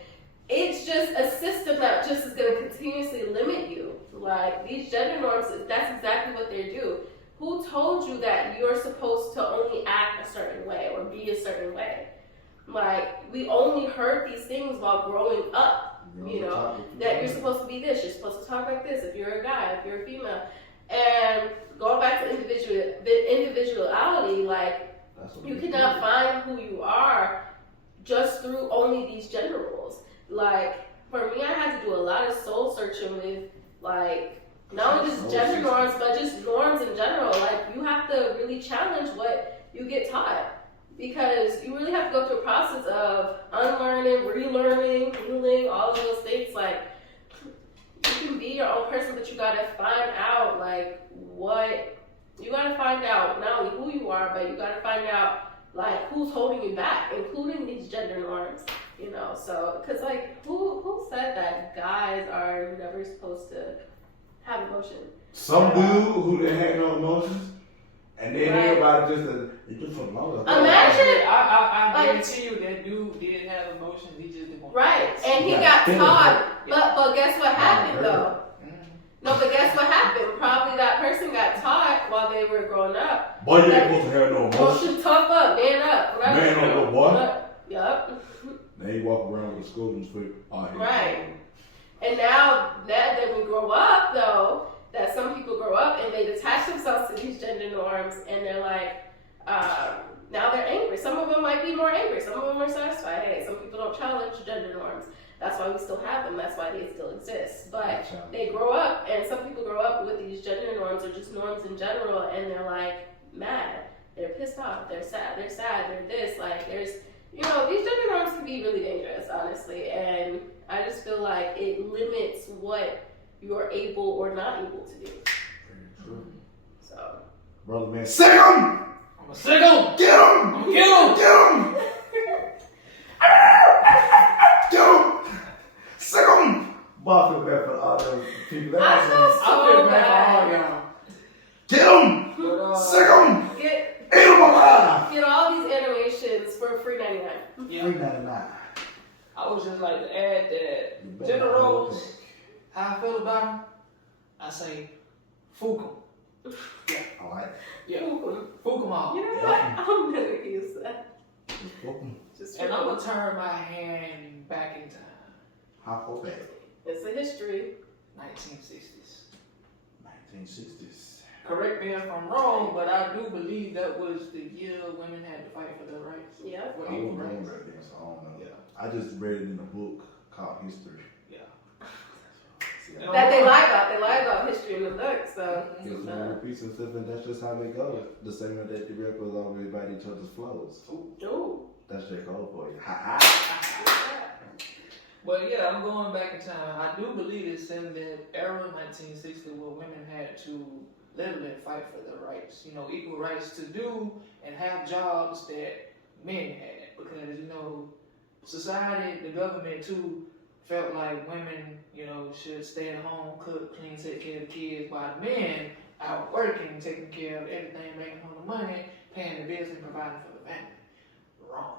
It's just a system that just is going to continuously limit you. Like, these gender norms, that's exactly what they do. Who told you that you're supposed to only act a certain way or be a certain way? Like, we only heard these things while growing up, you know, that you're supposed to be this, you're supposed to talk like this if you're a guy, if you're a female. And going back to individuality, like, you cannot find who you are just through only these gender roles. Like, for me, I had to do a lot of soul searching with, like, not only just gender norms, but just norms in general. Like, you have to really challenge what you get taught. Because you really have to go through a process of unlearning, relearning, healing, all of those things. Like, you can be your own person, but you gotta find out, like, you gotta find out not only who you are, but you gotta find out, like, who's holding you back, including these gender norms, you know? So, because, like, who said that guys are never supposed to have emotion? Some dude who didn't have no emotions, and then Right. everybody just for love. Imagine- I like- guarantee you that dude did have emotions. He just didn't want Right, and he Yeah, got finish taught, it. but guess what happened, though? Mhm. No, but guess what happened? Probably that person got taught while they were growing up. Boy, you ain't supposed to have no emotions. Emotion, tough up, man up. Right? Man up, little boy. Yup. Now you walk around with a school for Right. And now that we grow up, though, that some people grow up and they detach themselves to these gender norms, and they're like, now they're angry. Some of them might be more angry. Some of them are satisfied. Hey, some people don't challenge gender norms. That's why we still have them. That's why they still exist. But they grow up, and some people grow up with these gender norms or just norms in general, and they're like mad. They're pissed off. They're sad. They're this. Like, there's, you know, these gender norms can be really dangerous, honestly. And I just feel like it limits what you're able or not able to do. So. Brother man, sick him! I'm a sicko. Get him! Get him. Get him! People I that feel I feel so bad for all bad. y'all. Get him! But, Sick him! Get Eat him alive! get all these animations for free $99. yeah, $3.99. I would just like to add that You better not Generals, hold how I feel about him, I say, fuck him. back. I like it. Yeah, Ooh. fuck him all. You know what? I'm gonna use that. Just whoop 'em. Just And I'm gonna turn my hand back in time, Hop or back. It's a history. 1960s. 1960s. Correct me if I'm wrong, but I do believe that was the year women had to fight for their rights. Yeah. For I equal wasn't born rights. back then, so I don't know. Yeah, I just read it in a book called History. yeah. That they lie about. They lie about history in the book. So. Yes, man, repeats himself, and that's just how they go. The same way that the rappers always bite each other's flows. Ooh. That's J. Cole for you. Ha ha. But yeah, I'm going back in time. I do believe it's in that era, 1960, where women had to literally fight for their rights. You know, equal rights to do and have jobs that men had. Because, you know, society, the government too, felt like women, you know, should stay at home, cook, clean, take care of the kids, while the men out working, taking care of everything, making all the money, paying the bills and providing for the family. Wrong.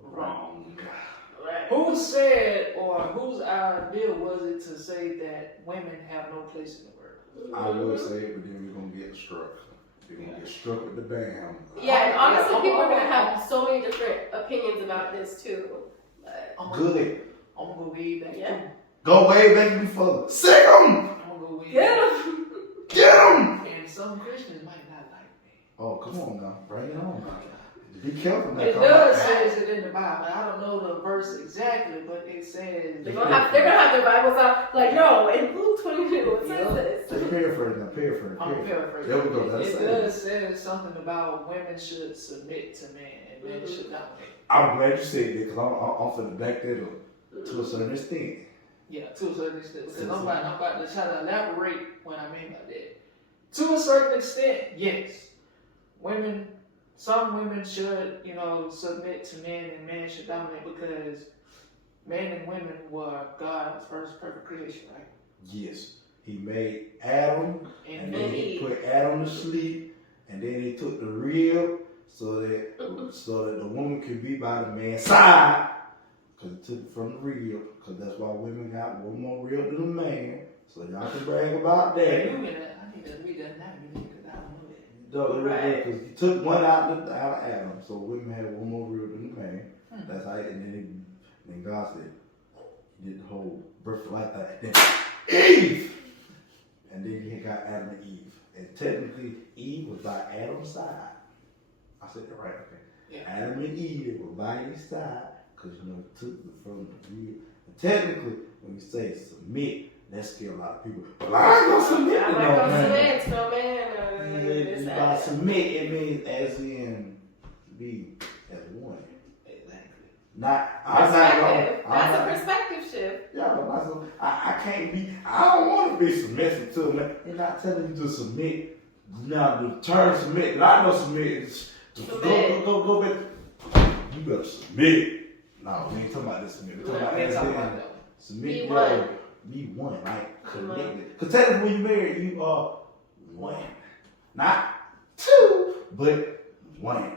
Wrong. Right. Who said or whose idea was it to say that women have no place in the world? I would say it, but then we're gonna get struck. We're gonna get struck with the bam. Yeah, and honestly, Yeah, people are gonna I'm- have so many different opinions about this too. But I'm Good. gonna go way back Yeah. too. Go way back even further. Sick him! I'm gonna go way get back. 'em. Get him! And some Christians might not like me. Oh, come on now. Bring it on now. Be careful now. It Come does on. say it in the Bible. I don't know the verse exactly, but it says They're gonna have their Bibles out. Like, no, in Luke 22, it says this. Say paraphrase now. Paraphrase. I'm Paraphrase. paraphrasing. There we go. That's It it. does say something about women should submit to men and men Mhm. should dominate. I'm glad you said that because I'm finna back that up to a certain extent. Yeah, to a certain extent. Because I'm about to try to elaborate what I mean by that. To a certain extent, yes. Some women should, you know, submit to men and men should dominate because men and women were God's first perfect creation, right? Yes. He made Adam, and then he Eve. put Adam to sleep, and then he took the rib so that the woman could be by the man's side, because he took it from the rib, because that's why women got one more rib than a man. So y'all can brag about Yeah, that. you mean that. I need to read that now, because I don't know that. Right. Because he took one out of Adam, so women had one more rib than the man. That's how. And then God said, "He did the whole birth like that." Then Eve, and then you got Adam and Eve, and technically Eve was by Adam's side. I said that right, okay? Yeah. Adam and Eve were by his side because you know it took it from the rib. And technically, when you say submit, that scares a lot of people. Well, I ain't gonna submit I'm to like, no oh, man. submit, no man. Yeah, by submit, it means as in be as one. Exactly. Not, I'm not gonna. Perspective. I'm That's a not, perspective shift. yeah, but myself, I can't be. I don't want to be submissive to a man. They're not telling you to submit. Now the term submit, and I know submit is Submit. go back. You better submit. No, we ain't talking about this submit. We're talking about We ain't as talking in about that. submit. Be yo, one. Be one, like Be one. connected. Because technically, when you married, you are one, not two, but one.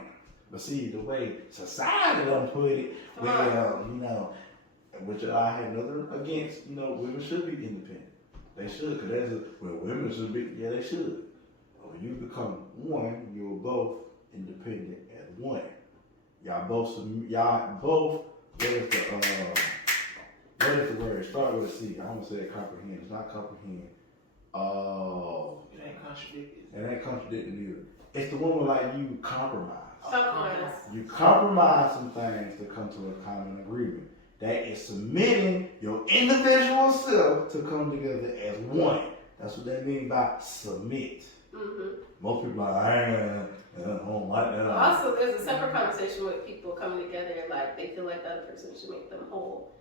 But see, the way society don't put it, Come well, you know, which I had nothing against, you know, women should be independent. They should, because that's women should be, yeah, they should. But when you become one, you're both independent as one. Y'all both, what is the word? Start with a C. I almost said comprehend. It's not comprehend. It ain't contradicted. It ain't contradicting either. It's the one where like you compromise. Compromise. You compromise some things to come to a common agreement. That is submitting your individual self to come together as one. That's what they mean by submit. Mm-hmm. Most people are like, I don't like that. Also, there's a separate conversation with people coming together, like they feel like the other person should make them whole.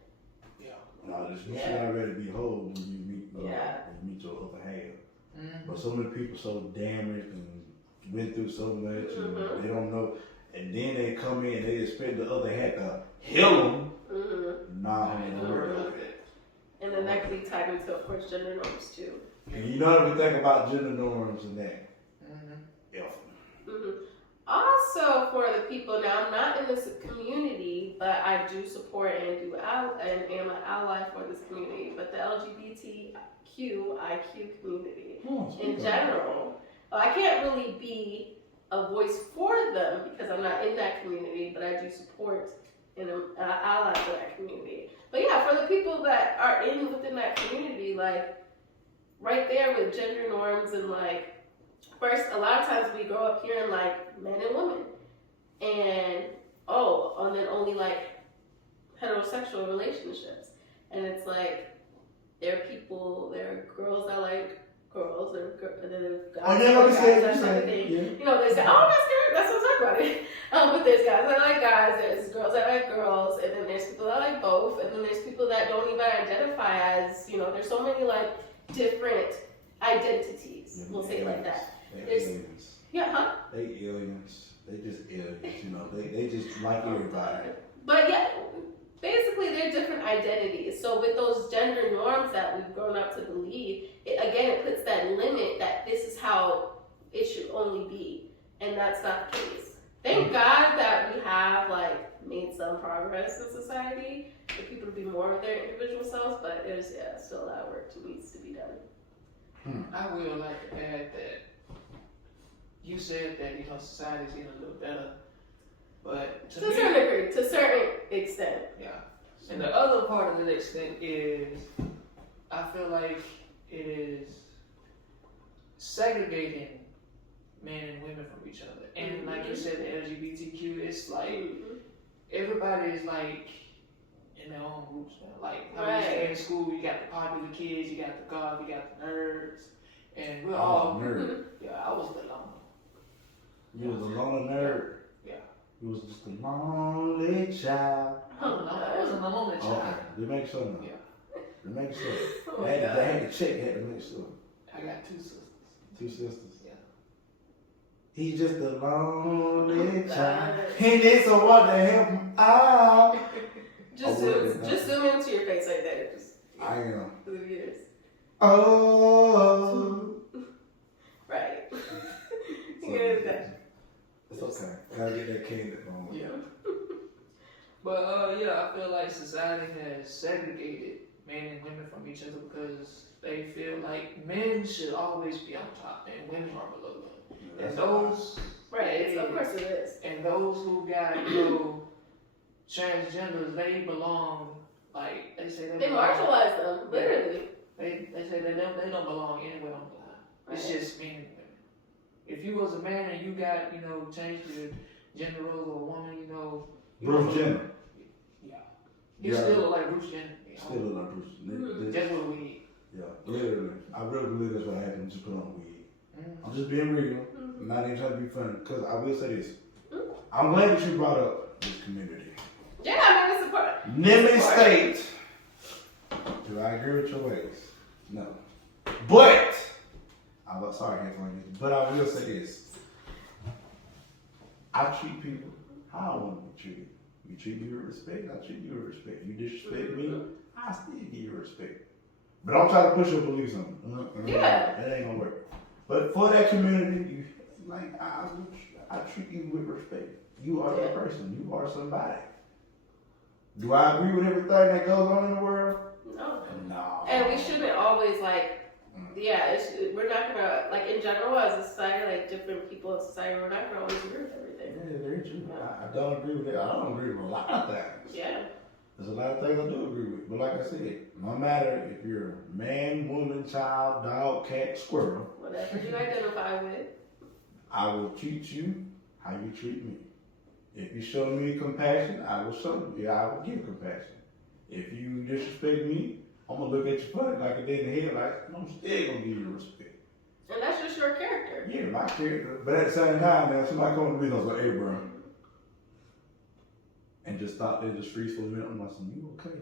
Yeah. No, you should Yeah. already be whole when you meet, Yeah. when you meet your other half. Mm-hmm. But so many people so damaged and went through so much and Mhm. they don't know. And then they come in and they expect the other half to heal them. Mm-hmm. Nah, I ain't it never don't work heard like of that. it. And then then that could be tied into, of course, gender norms too. And you know everything about gender norms and that. Yeah. Also, for the people, now I'm not in this community, but I do support and am an ally for this community. But the LGBTQIQ community in general, I can't really be a voice for them because I'm not in that community, but I do support and am an ally for that community. But yeah, for the people that are within that community, like right there with gender norms and like, first, a lot of times we grow up hearing like men and women, and then only like heterosexual relationships, and it's like there are girls that like girls, and then guys that like guys, that type of thing. Yeah. You know, they say, oh, that's good, that's what I'm talking about it. But there's guys that like guys, there's girls that like girls, and then there's people that like both, and then there's people that don't even identify as, you know, there's so many like different identities. We'll say it like that. They aliens. Yeah, huh? They aliens. They just aliens, you know. They just like everybody. But yeah, basically they're different identities. So with those gender norms that we've grown up to believe, it puts that limit that this is how it should only be. And that's not the case. Thank God that we have like made some progress in society for people to be more of their individual selves, but there's still a lot of work needs to be done. I would like to add that you said that, you know, society's getting a little better, but To a certain degree, to a certain extent. yeah. And the other part of the extent is, I feel like it is segregating men and women from each other. And like you said, the LGBTQ, it's like everybody is like in their own groups, man. Like how you say in school, you got the popular kids, you got the goth, you got the nerds, and we're all nerd. Yeah, I was the loner. You was a loner nerd. Yeah. You was just a lonely child. No, I wasn't a lonely child. Okay, to make sure now. Yeah. To make sure. Oh They had to check, had to make sure. I got two sisters. Two sisters. Yeah. He's just a lonely child. He needs someone to help him out. Just zoom into your face like that. Just I am. through the years. Oh. Right. So, Yeah. it's okay. Gotta get that candy on. Yeah. But yeah, I feel like society has segregated men and women from each other because they feel like men should always be on top and women are below them. And those Right. Of course it is. and those who got, you know, transgenders, they belong, like they say They marginalize them, literally. They say that they don't belong anywhere on the line. It's Right. just men and women. If you was a man and you got, you know, changed your gender role to a woman, you know. Bruce Jenner. Yeah. You Yeah. still look like Bruce Jenner. You know? Still look like Bruce. That's what we need. Yeah, literally. I really believe that's what happened. Just put on weed. Mm-hmm. I'm just being real. I'm not even trying to be funny. Because I will say this. I'm glad that you brought up this community. Yeah, I mean, it's important. Nimmy State. Do I agree with your ways? No. But, but I will say this. I treat people how I want to be treated. You treat me with respect, I treat you with respect. You disrespect me, I still give you respect. But don't try to push your beliefs on me. Yeah. That ain't gonna work. But for that community, I treat you with respect. You are that person. You are somebody. Do I agree with everything that goes on in the world? No. No. And we shouldn't always we're not gonna, like in general as a society, like different people in society, we're not gonna always agree with everything. Yeah, very true. I don't agree with that. I don't agree with a lot of things. Yeah. There's a lot of things I do agree with. But like I said, no matter if you're man, woman, child, dog, cat, squirrel, Whatever you identify with. I will treat you how you treat me. If you show me compassion, I will show you. I will give compassion. If you disrespect me, I'm gonna look at you funny like a dead in the head, like I'm still gonna give you respect. And that's just your character. Yeah, my character. But at the same time, now somebody come to me and I was like, "Hey, bro," and just stopped in the streets for a minute. I'm like, "You okay?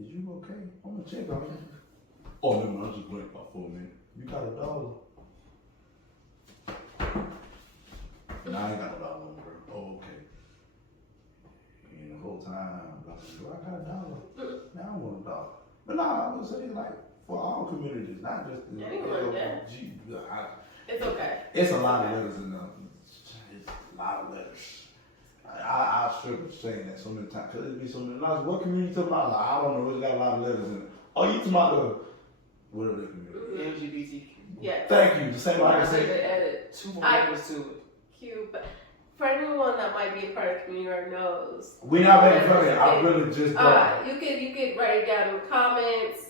Is you okay? I'm gonna check on you." Oh no, I just went about 4 minutes. You got $1? No, I ain't got $1, bro. Oh, okay. And the whole time, I was like, "Do I got $1? Now I want $1." But nah, I would say all communities, not just the Anyone, yeah. It's okay. It's a lot of letters in them. It's a lot of letters. I struggle saying that so many times. Cause it'd be so many. Like, what community you talking about? Like, I don't know. It's got a lot of letters in it. Oh, you talking about the whatever the community? LGBTQ. Yes. Thank you. The same like I I say said. they added 2 more letters to it. Q, but for anyone that might be a part of the community or knows, We not making fun of it. I really just don't. you could write it down in the comments,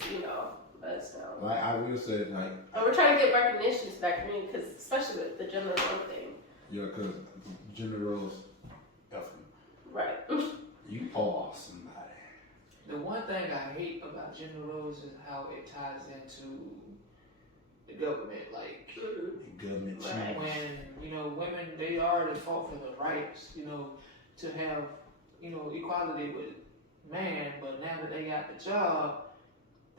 let us know. Like I will say, like And we're trying to get recognition to that community, because especially with the gender role thing. yeah, cause gender roles, effing. Right. You are somebody. The one thing I hate about gender roles is how it ties into the government. Like, The government Right. cheese. when, women, they already fought for the rights, to have, equality with man, but now that they got the job,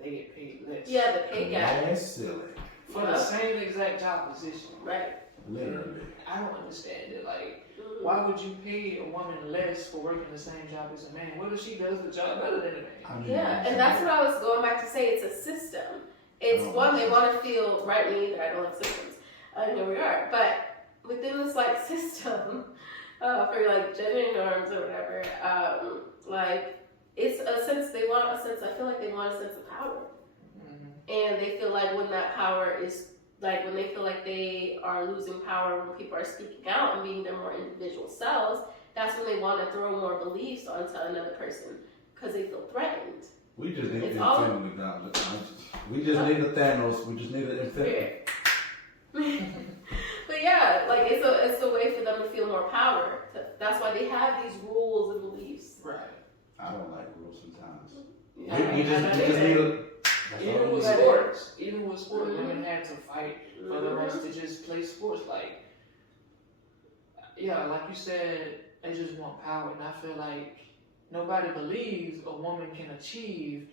they get paid less. Yeah, the pay gap. That's silly. For the same exact job position. Right. Literally. I don't understand it. Like, why would you pay a woman less for working the same job as a man? What if she does the job better than a man? I mean, Yeah, and that's what I was going back to say. It's a system. It's one, they want to feel right. Me either. I don't like systems. Here we are. But within this system for gender norms or whatever, it's a sense they want a sense. I feel like they want a sense of power, and they feel like when that power is when they feel like they are losing power when people are speaking out and being their more individual selves, that's when they want to throw more beliefs onto another person because they feel threatened. We just need It's the all- Infinity Gauntlet. We just need a Thanos. We just need an Infinity. But yeah, it's a way for them to feel more power. That's why they have these rules and beliefs. Right. I don't like rules sometimes. Yeah. We just need a. That's all Even we with need. sports, women Mhm. had to fight for the rights to just play sports. Like you said, they just want power, and I feel like nobody believes a woman can achieve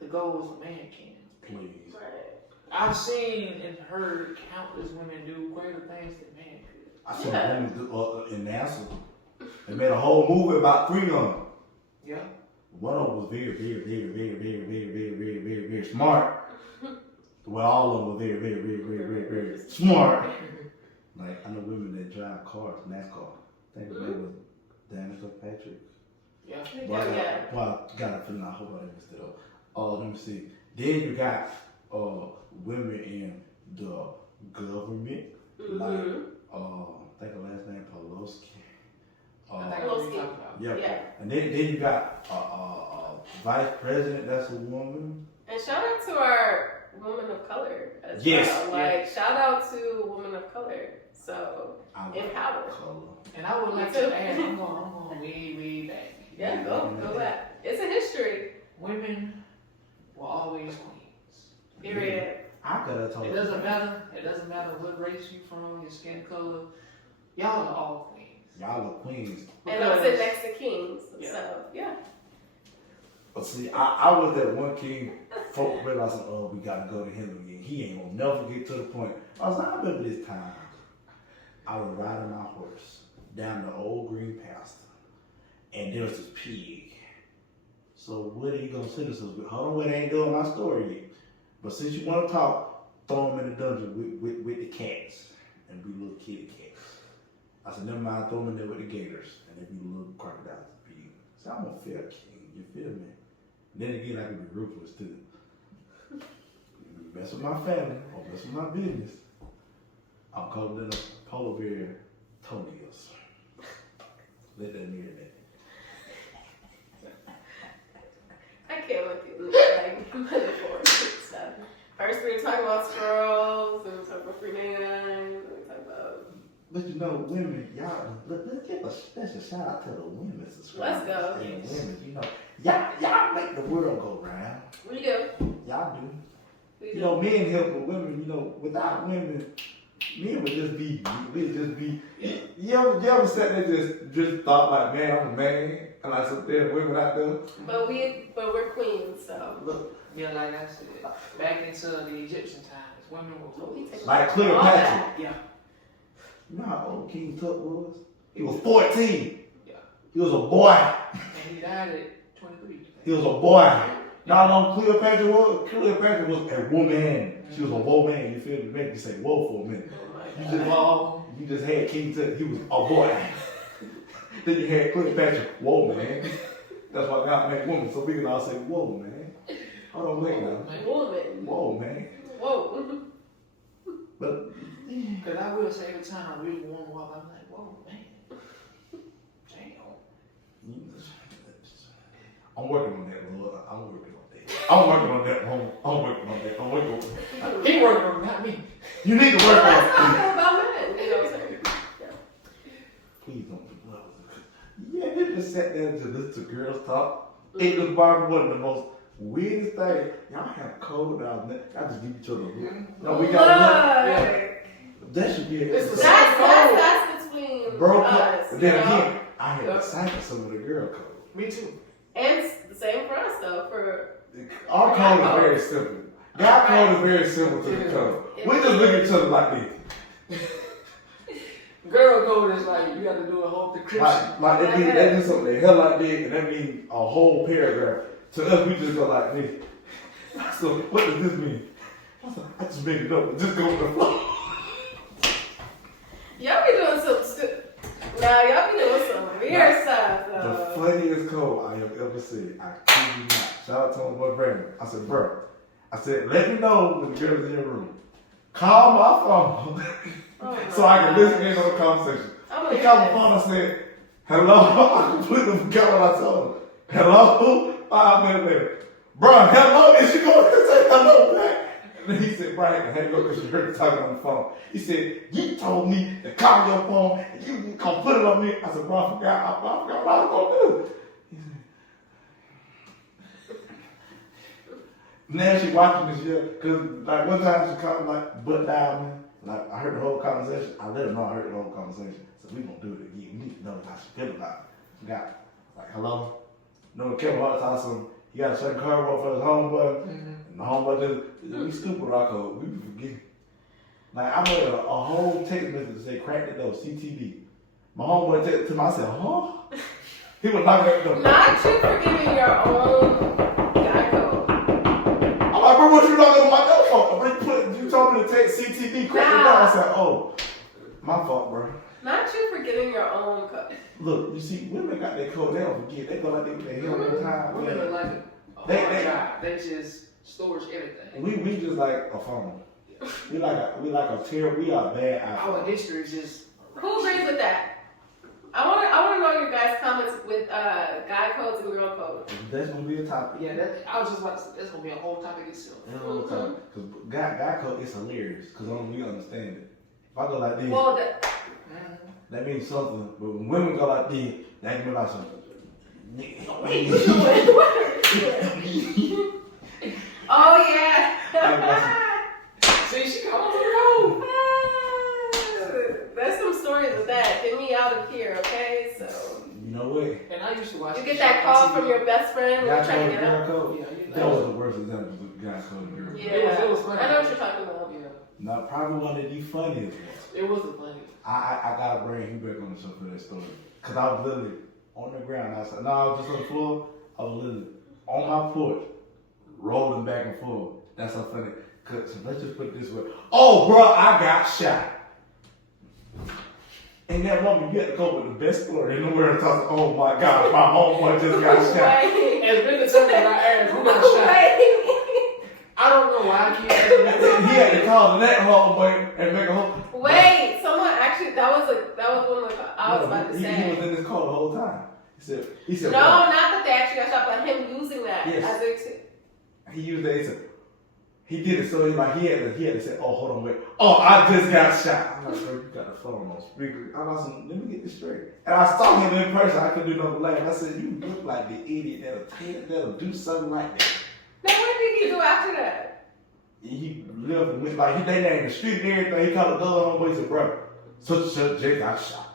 the goals a man can. Please. Right. I've seen and heard countless women do greater things than men could. I seen Yeah. women do, in NASA. They made a whole movie about 3 of them. Yeah. One of them was very, very, very, very, very, very, very, very, very, very smart. Well, all of them were very, very, very, very, very, very smart. Like, I know women that drive cars, NASCAR. I think her name was Danica Patrick. Yeah. Well, I got a feeling, I hope I didn't mess it up. Let me see. Then you got women in the government. Like, I think her last name Pelosi. I think I know what you're talking about. Yeah. Yeah. And then you got vice president, that's a woman. And shout out to our women of color as Yes. well. Shout out to women of color. So I like empower. color. And I would like Me too. to add, I'm going way back. Yeah, go back. It's a history. Women were always queens. Period. I could have told It you. doesn't matter. It doesn't matter what race you from, your skin color. Y'all are all queens. Y'all are queens. And I'm sitting next to kings. Yeah. So yeah. But see, I was that one king. Folk realizing, we gotta go to him again. He ain't gonna never get to the point. I was like, I remember this time. I was riding my horse down the old green pasture, and there was this pig. So what are you gonna send us with? Hold on, we ain't doing my story yet. But since you wanna talk, throw him in the dungeon with the cats and be little kitty cats. I said, never mind, throw him in there with the gators and they be little crocodiles and pig. So I'm a fair king, you feel me? And then again, I can be ruthless too. You mess with my family or mess with my business, I'm calling it a polar bear toenails. Let that marinate. I can't look at metaphors and stuff. First we were talking about squirrels, then we talk about 399, then we talk about. But you know, women, y'all, let's give a special shout out to the women subscribers. Let's go. And the women, you know, y'all make the world go round. We do. Y'all do. We You do. know, men help with women. You know, without women, men would just be. You ever sat there just thought like, man, I'm a man, and like some damn women out there. But we're queens, so. Look, Yeah, like I said, back into the Egyptian times, women were We rules. take like all Cleopatra. that. Yeah. You know how old King Tut was? He was 14. Yeah. He was a boy. And he died at 23. He was a boy. No, Cleopatra was a woman. She was a woman. You feel me? Make you say whoa for a minute. You just had King Tut. He was a boy. Then you had Cleopatra. Whoa, man. That's why God made woman. So we can all say whoa, man. Hold on, wait now. Woman. Whoa, man. Whoa. But Because I will say every time I really want to walk, I'm like, whoa, man. Damn. I'm working on that, Lord. I'm working on that. I'm working on that. He working on it, not me. You need to Well, work on that's it. talking about men. You know what I'm saying? Please don't do love. Yeah, they just sat there and just listen to girls talk. It was probably one of the most weirdest things. Y'all have cold out there. Y'all just give each other a look. No, we got to Yeah. That should be a It's the That's between bro us. code. you Then know? again, I had decided some of the girl code. Me too. And the same for us though. For Our code is very simple. Guy code is very simple to the code. We just look at each other like this. Girl code is like, you got to do a whole decryption. Like they do something the hell like that, and that means a whole paragraph. To us, we just go like this. So what does this mean? I just made it up. Just go with the flow. y'all be doing some Now y'all be doing some weird stuff The though. funniest code I have ever said. I kid you not. Shout out to my boy Brandon. I said, bro. I said, let me know when the girl's in your room. Call my phone Oh so I can listen in on the conversation. Oh He my called my goodness. phone. I said, hello. I completely forgot what I told him. Hello. 5 minutes later, bro, hello. Is she going to say hello back? And then he said, Brian, I had to go because she heard me talking on the phone. He said, you told me to call your phone and you gonna put it on me. I said, bro, I forgot what I was gonna do. He said, now she watching this year, cause like one time she called like butt down, man. Like I heard the whole conversation. I let her know I heard the whole conversation. So we gonna do it again. We need to know how she feel about it. We got like hello. No, Kevin Hart saw some. He got a certain car for his homeboy. And the homeboy just we stupid Rocco. We be forgetting. Like I made a whole text message to say crack the door, CTV. My homeboy texted to me, I said, huh? He was knocking at the door. Not you forgiving your own guy code. I'm like, bro, what you knocking on my door for? You told me to text CTV, crack the door. I said, oh, my fault, bro. Not you forgetting your own code. Look, you see, women got their code. They don't forget. They go like they hell all the time. Women are like a They- hard they- drive. They just storage everything. We just like a phone. We like a tear. We are bad Our iPhone. history is just. Who agrees with that? I want to know your guys' comments with guy codes and girl codes. That's gonna be a topic. Yeah, I was just about to say, that's gonna be a whole topic itself. That's a whole topic. Cause guy code is hilarious. Cause only we understand it. If I go like this, Well, that means something. But when women go like this, that can be like something. oh yeah. See, she come on to the code. There's some stories with that. Get me out of here, okay? So You know what? And I used to watch. you the get show that on call TV. from your best friend when Guy you're trying code, to get out. girl code. Yeah, you That was the worst example of guy code and girl code. Yeah, It was funny. I know what you're talking about. Yeah, Not probably one of the funniest ones. it wasn't funny. I gotta bring you back on the show for that story. Cause I was literally on the ground outside. No, I was just on the floor. I was literally on my porch, rolling back and forth. That's so funny. Cause let's just put it this way. Oh, bro, I got shot. In that moment, you had to come with the best story in the world. Talk, oh my God, my homeboy just got shot. Wait. As many times as I asked, who got shot? Wait. I don't know why I keep asking that. He had to call the that homeboy and make a whole. Wait, someone actually that was one of the I was about to He say. was in his car the whole time. He said, No, bro, not that they actually got shot, but him using that Yes. as a he used that. He said, he did it so he had to say, oh, hold on, wait. Oh, I just got shot. I'm like, bro, you got the phone on speaker. I was like, let me get this straight. And I saw him in person. I couldn't do no laugh. I said, you look like the idiot that'll do something like that. Now what did he do after that? He left and went like they named the street and everything. He called the other homeboy. He said, bro, such Jay got shot.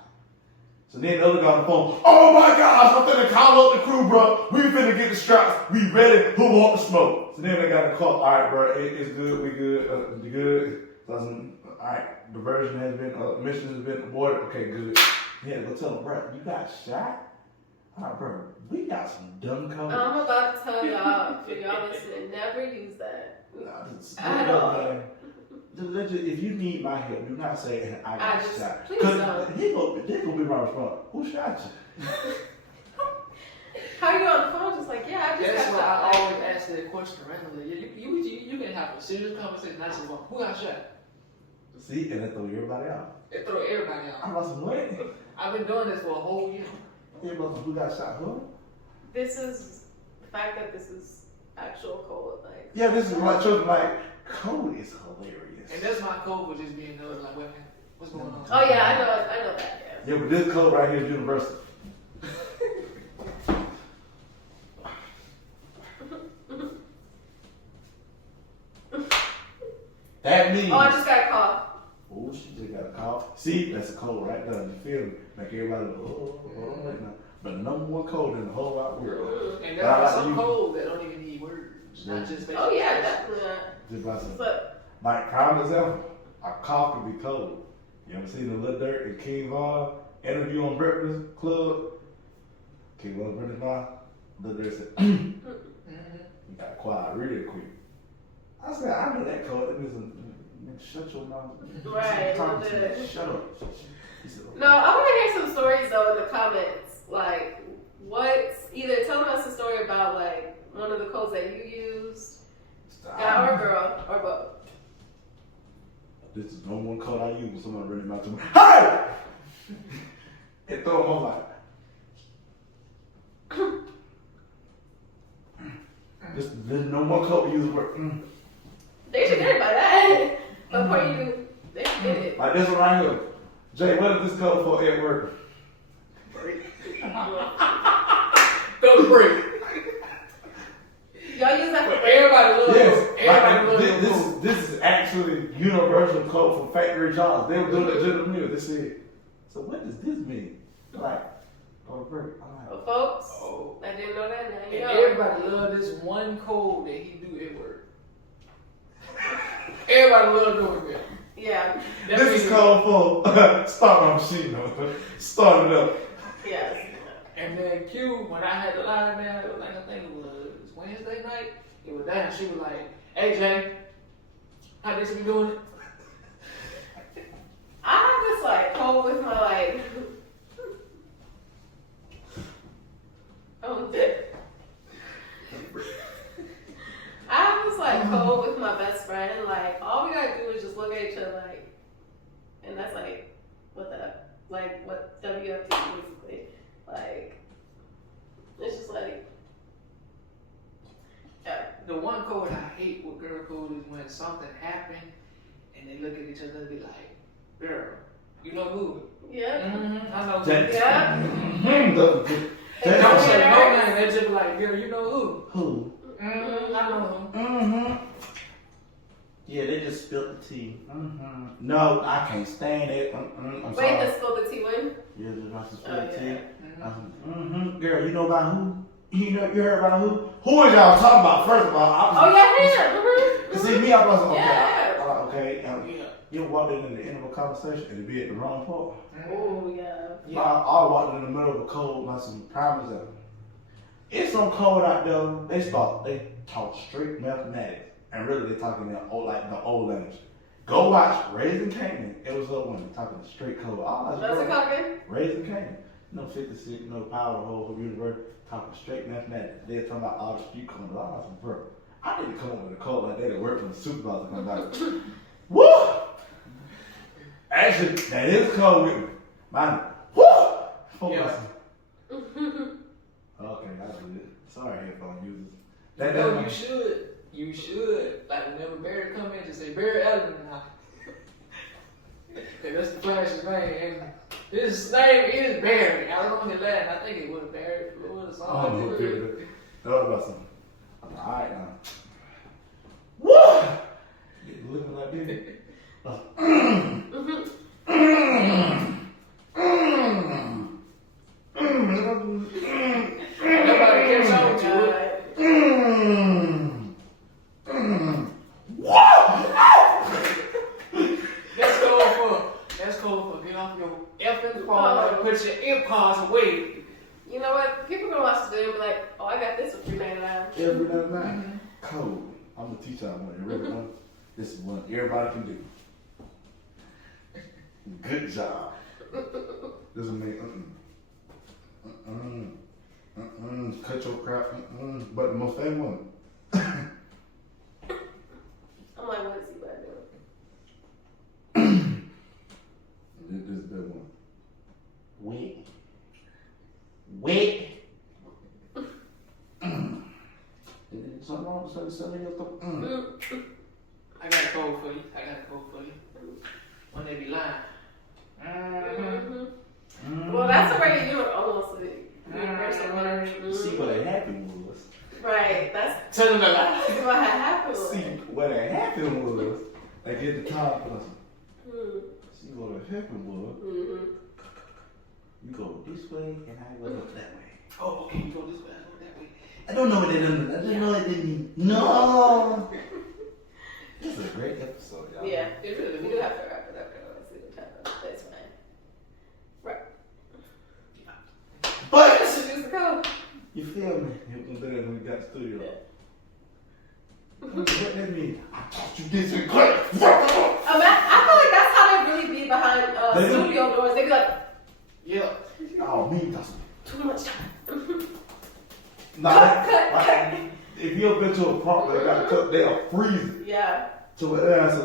So then the other guy on the phone, oh my gosh, I'm finna call up the crew, bro. We finna get the straps. We ready. Who want the smoke? So then they got the call. All right, bro, it's good. We good. We good. All right, diversion has been, mission has been aborted. Okay, good. Yeah, go tell him, bro, you got shot? Bro, we got some dumb codes. I'm about to tell y'all, for y'all listening, never use that. At all. If you need my help, do not say I got shot. Please don't. They gonna be my response. Who shot you? How are you on the phone? Just like, yeah, I just That's got why shot. I always ask that question randomly. You can have a serious conversation, not just one. Who got shot? See, and they throw everybody out. It throw everybody out. I'm about to wait. I've been doing this for a whole year. Everybody who got shot, huh? This is the fact that this is actual code. Like, Yeah, this is my children like, code is hilarious. And that's my code for just being nervous. Like, wait, man, what's going on? oh yeah, I know that. Yeah, but this code right here is universal. That means. Oh, I just got a call. Oh, she just got a call. See, that's a code right there. You feel me? Like everybody, right now. But the number one code in the whole wide world. And there are some codes that don't even need words. Not just basic. Oh yeah, definitely not. Just by some. But Like, prime example, a cough can be cold. You ever seen the Lil Durk and King Von interview on Breakfast Club? King Von Breakfast Von, Lil Durk said, he got quiet really quick. I said, I know that code. It means, shut your mouth. Right, Talk Lil to me. Durk. Shut up. He said, okay. no, I want to hear some stories though in the comments. Like, either tell us a story about like one of the codes that you used, guy or girl, or both. This is the number one code I use when somebody running my to me. Hey! And throw them on like. This is no more code we use word. They should get it by that. Before you, they should get it. Like this one right here. Jay, what is this code for at work? Go to break. Y'all use that But for everybody loves Yes, Everybody like, loves this is actually universal code for factory jobs. They were doing it General Mills. They said, so what does this mean? Like, go to break. I'm like, Well, folks, Oh. I didn't know that. Now And you know. everybody love this one code that he do at work. Everybody love doing that. Yeah. this is called for start my machine up. Start it up. Yes. And then Q, when I had the line down, it was like, I think it was Wednesday night. It was down. She was like, hey Jay, how this be doing it? I just like hold with my like. Oh, dead. I was like cold with my best friend. Like all we gotta do is just look at each other, like, and that's like what WFT basically. Like it's just like, yeah. The one code I hate with girl code is when something happened and they look at each other and be like, girl, you know who? Yeah. I know who. That- Yeah. They don't That's say no name, they just be like, girl, you know who? who? I know who. Mm-hmm. Yeah, they just spilled the tea. Mm-hmm. No, I can't stand it. I'm Wait, sorry. the spill the tea win? Yeah, they're about to spill Oh, the tea. yeah. Mm-hmm. Girl, you know about who? You heard about who? Who is y'all talking about? First of all, Oh yeah, him. You see me, I was like, okay, Yeah. okay. Yeah. You ever walked in the end of a conversation and be at the wrong part? Oh yeah. Yeah. I walked in the middle of a code, like some primers out. It's some code out there. They talk straight mathematics, and really they talking the old language. Go watch Raising Canaan. It was up when they talking straight code. What's it called again? Raising Canaan. No 56, no power, the whole universe, talking straight mathematics. They're talking about all the street codes. I was like, bro, I need to come up with a code like that to work when the supervisor comes back. Woo! Actually, that is code with me. Mine, woo! Yeah. Okay, that's good. Sorry, headphone users. No, you should. You should. Like whenever Barry come in, just say Barry Allen now. That's the flash's name. And his name is Barry. I don't know his last. I think it was Barry Floyd or something. Oh, no, dude. That was about something. Alright now. Woo! Get looking like this. Nobody catch on to it. That's code for get off your effing phone and put your ear cards away. You know what? People gonna watch this video and be like, oh, I got this for $3.99. Every night. Code. I'm gonna teach y'all one. Everyone, this is one everybody can do. Good job. This is me. Cut your crap. But the most famous one. I'm like, what is he about to do? This is the one. Wet. Something wrong with something else? I got a code for you. When they be lying. Well, that's the way you do it almost like universal word. See what happened was. Right, that's Tell them the lie. what had happened. See what happened was. I get the top person. See what happened was. You go this way and I go that way. Oh, okay, you go this way, I go that way. I don't know what that means. I just know it didn't mean. No. This is a great episode, y'all. Yeah, we do have to wrap it up though. Let's see the time. That's fine. Right. But Introduce the code. you feel me? It was better when we got the studio. What that mean? I taught you this in class. I feel like that's how they really be behind They do. studio doors. They be like, Yeah. Oh, me doesn't. too much time. Nah, cut. if you ever been to a park that got cut, they'll freeze it. Yeah. So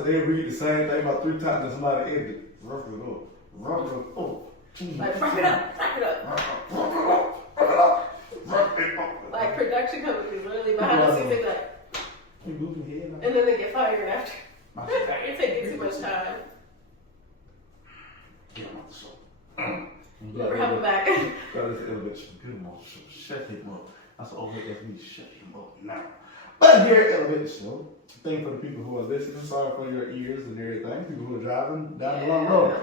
they read the same thing about 3 times and somebody ended. Rough it up. Like, wrap it up. Like, production companies literally behind the scenes, they be like, You move your head now. and then they get fired after. You're taking too much time. Get him off the show. Never have him back. Got this elevation. Good one. Shut him up. I said, oh, wait, that's me. Shut him up now. But here at Elevated Show, Thank you for the people who are listening. Sorry for your ears and everything. People who are driving down the long road.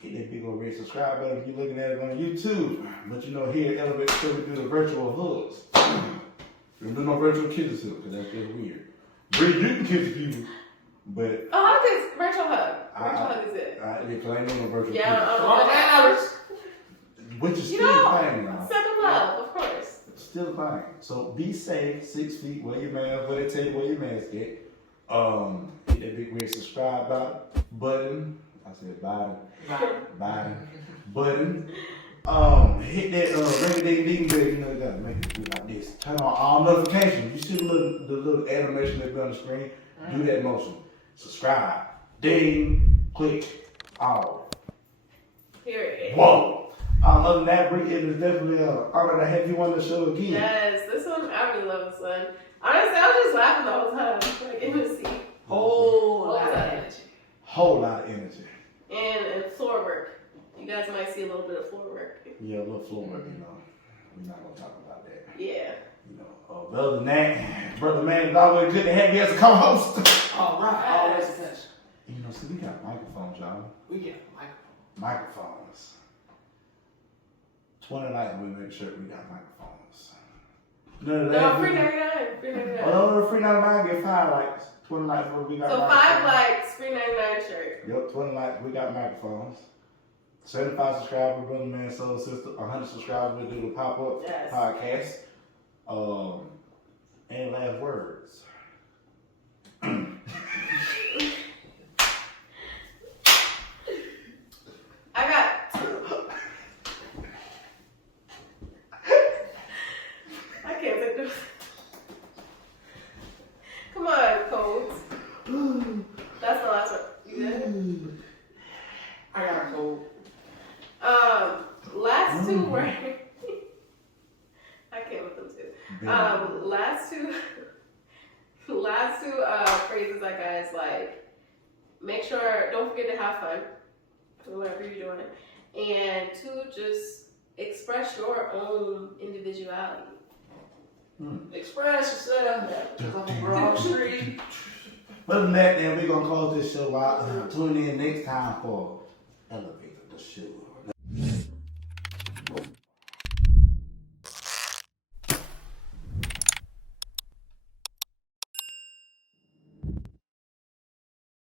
hit that big old red subscribe button if you're looking at it on YouTube. But you know, here at Elevated Show, we do the virtual hugs. We don't do no virtual kisses here, because that's just weird. Really, you can kiss people, but Oh, hug is virtual hug. Virtual hug is it. because I ain't doing no virtual Yeah, kisses. Which is you still know, fine now. send them love, of course. Still fine. So be safe, 6 feet, wear your mask, wear the tape, wear your mask at. Hit that big red subscribe button. I said Biden. Button. Hit that ring ding ding bell. You know you gotta make it do like this. Turn on all notifications. You see the little animation that's on the screen? Do that motion. Subscribe. Ding. Click. All. Period. whoa. Other than that, Brie, it is definitely an honor to have you on the show again. Yes, this one, I really love this one. Honestly, I was just laughing the whole time. Like, in the seat. Whole lot of Okay. energy. Whole lot of energy. And floor work. You guys might see a little bit of floor work. Yeah, a little floor work, you know. We're not gonna talk about that. Yeah. You know. But other than that, brother man, it's always good to have you as a co-host. All right, always a pleasure. You know, see, we got microphones, y'all. We get a microphone. Microphones. 20 nights we make sure we got microphones. No, free 99. Free 99. Oh, no, free 99 get 5 likes. 20 likes where we got So 5 microphones. likes, free 99 shirt. Yep, 20 likes, we got microphones. 75 subscribers, brother man, soul sister. 100 subscribers, we do the pop-up Yes. podcast. Any last words? I got. I can't take this. Come on, Codes. That's the last one. You good? I got a code. Last two were. I came with them too. Last two phrases I got is like, make sure, don't forget to have fun, whatever you're doing, and 2, just express your own individuality. Express yourself. Come on, Broad Street. Other than that, then we're going to close this show out. Tune in next time for Elevator the Show.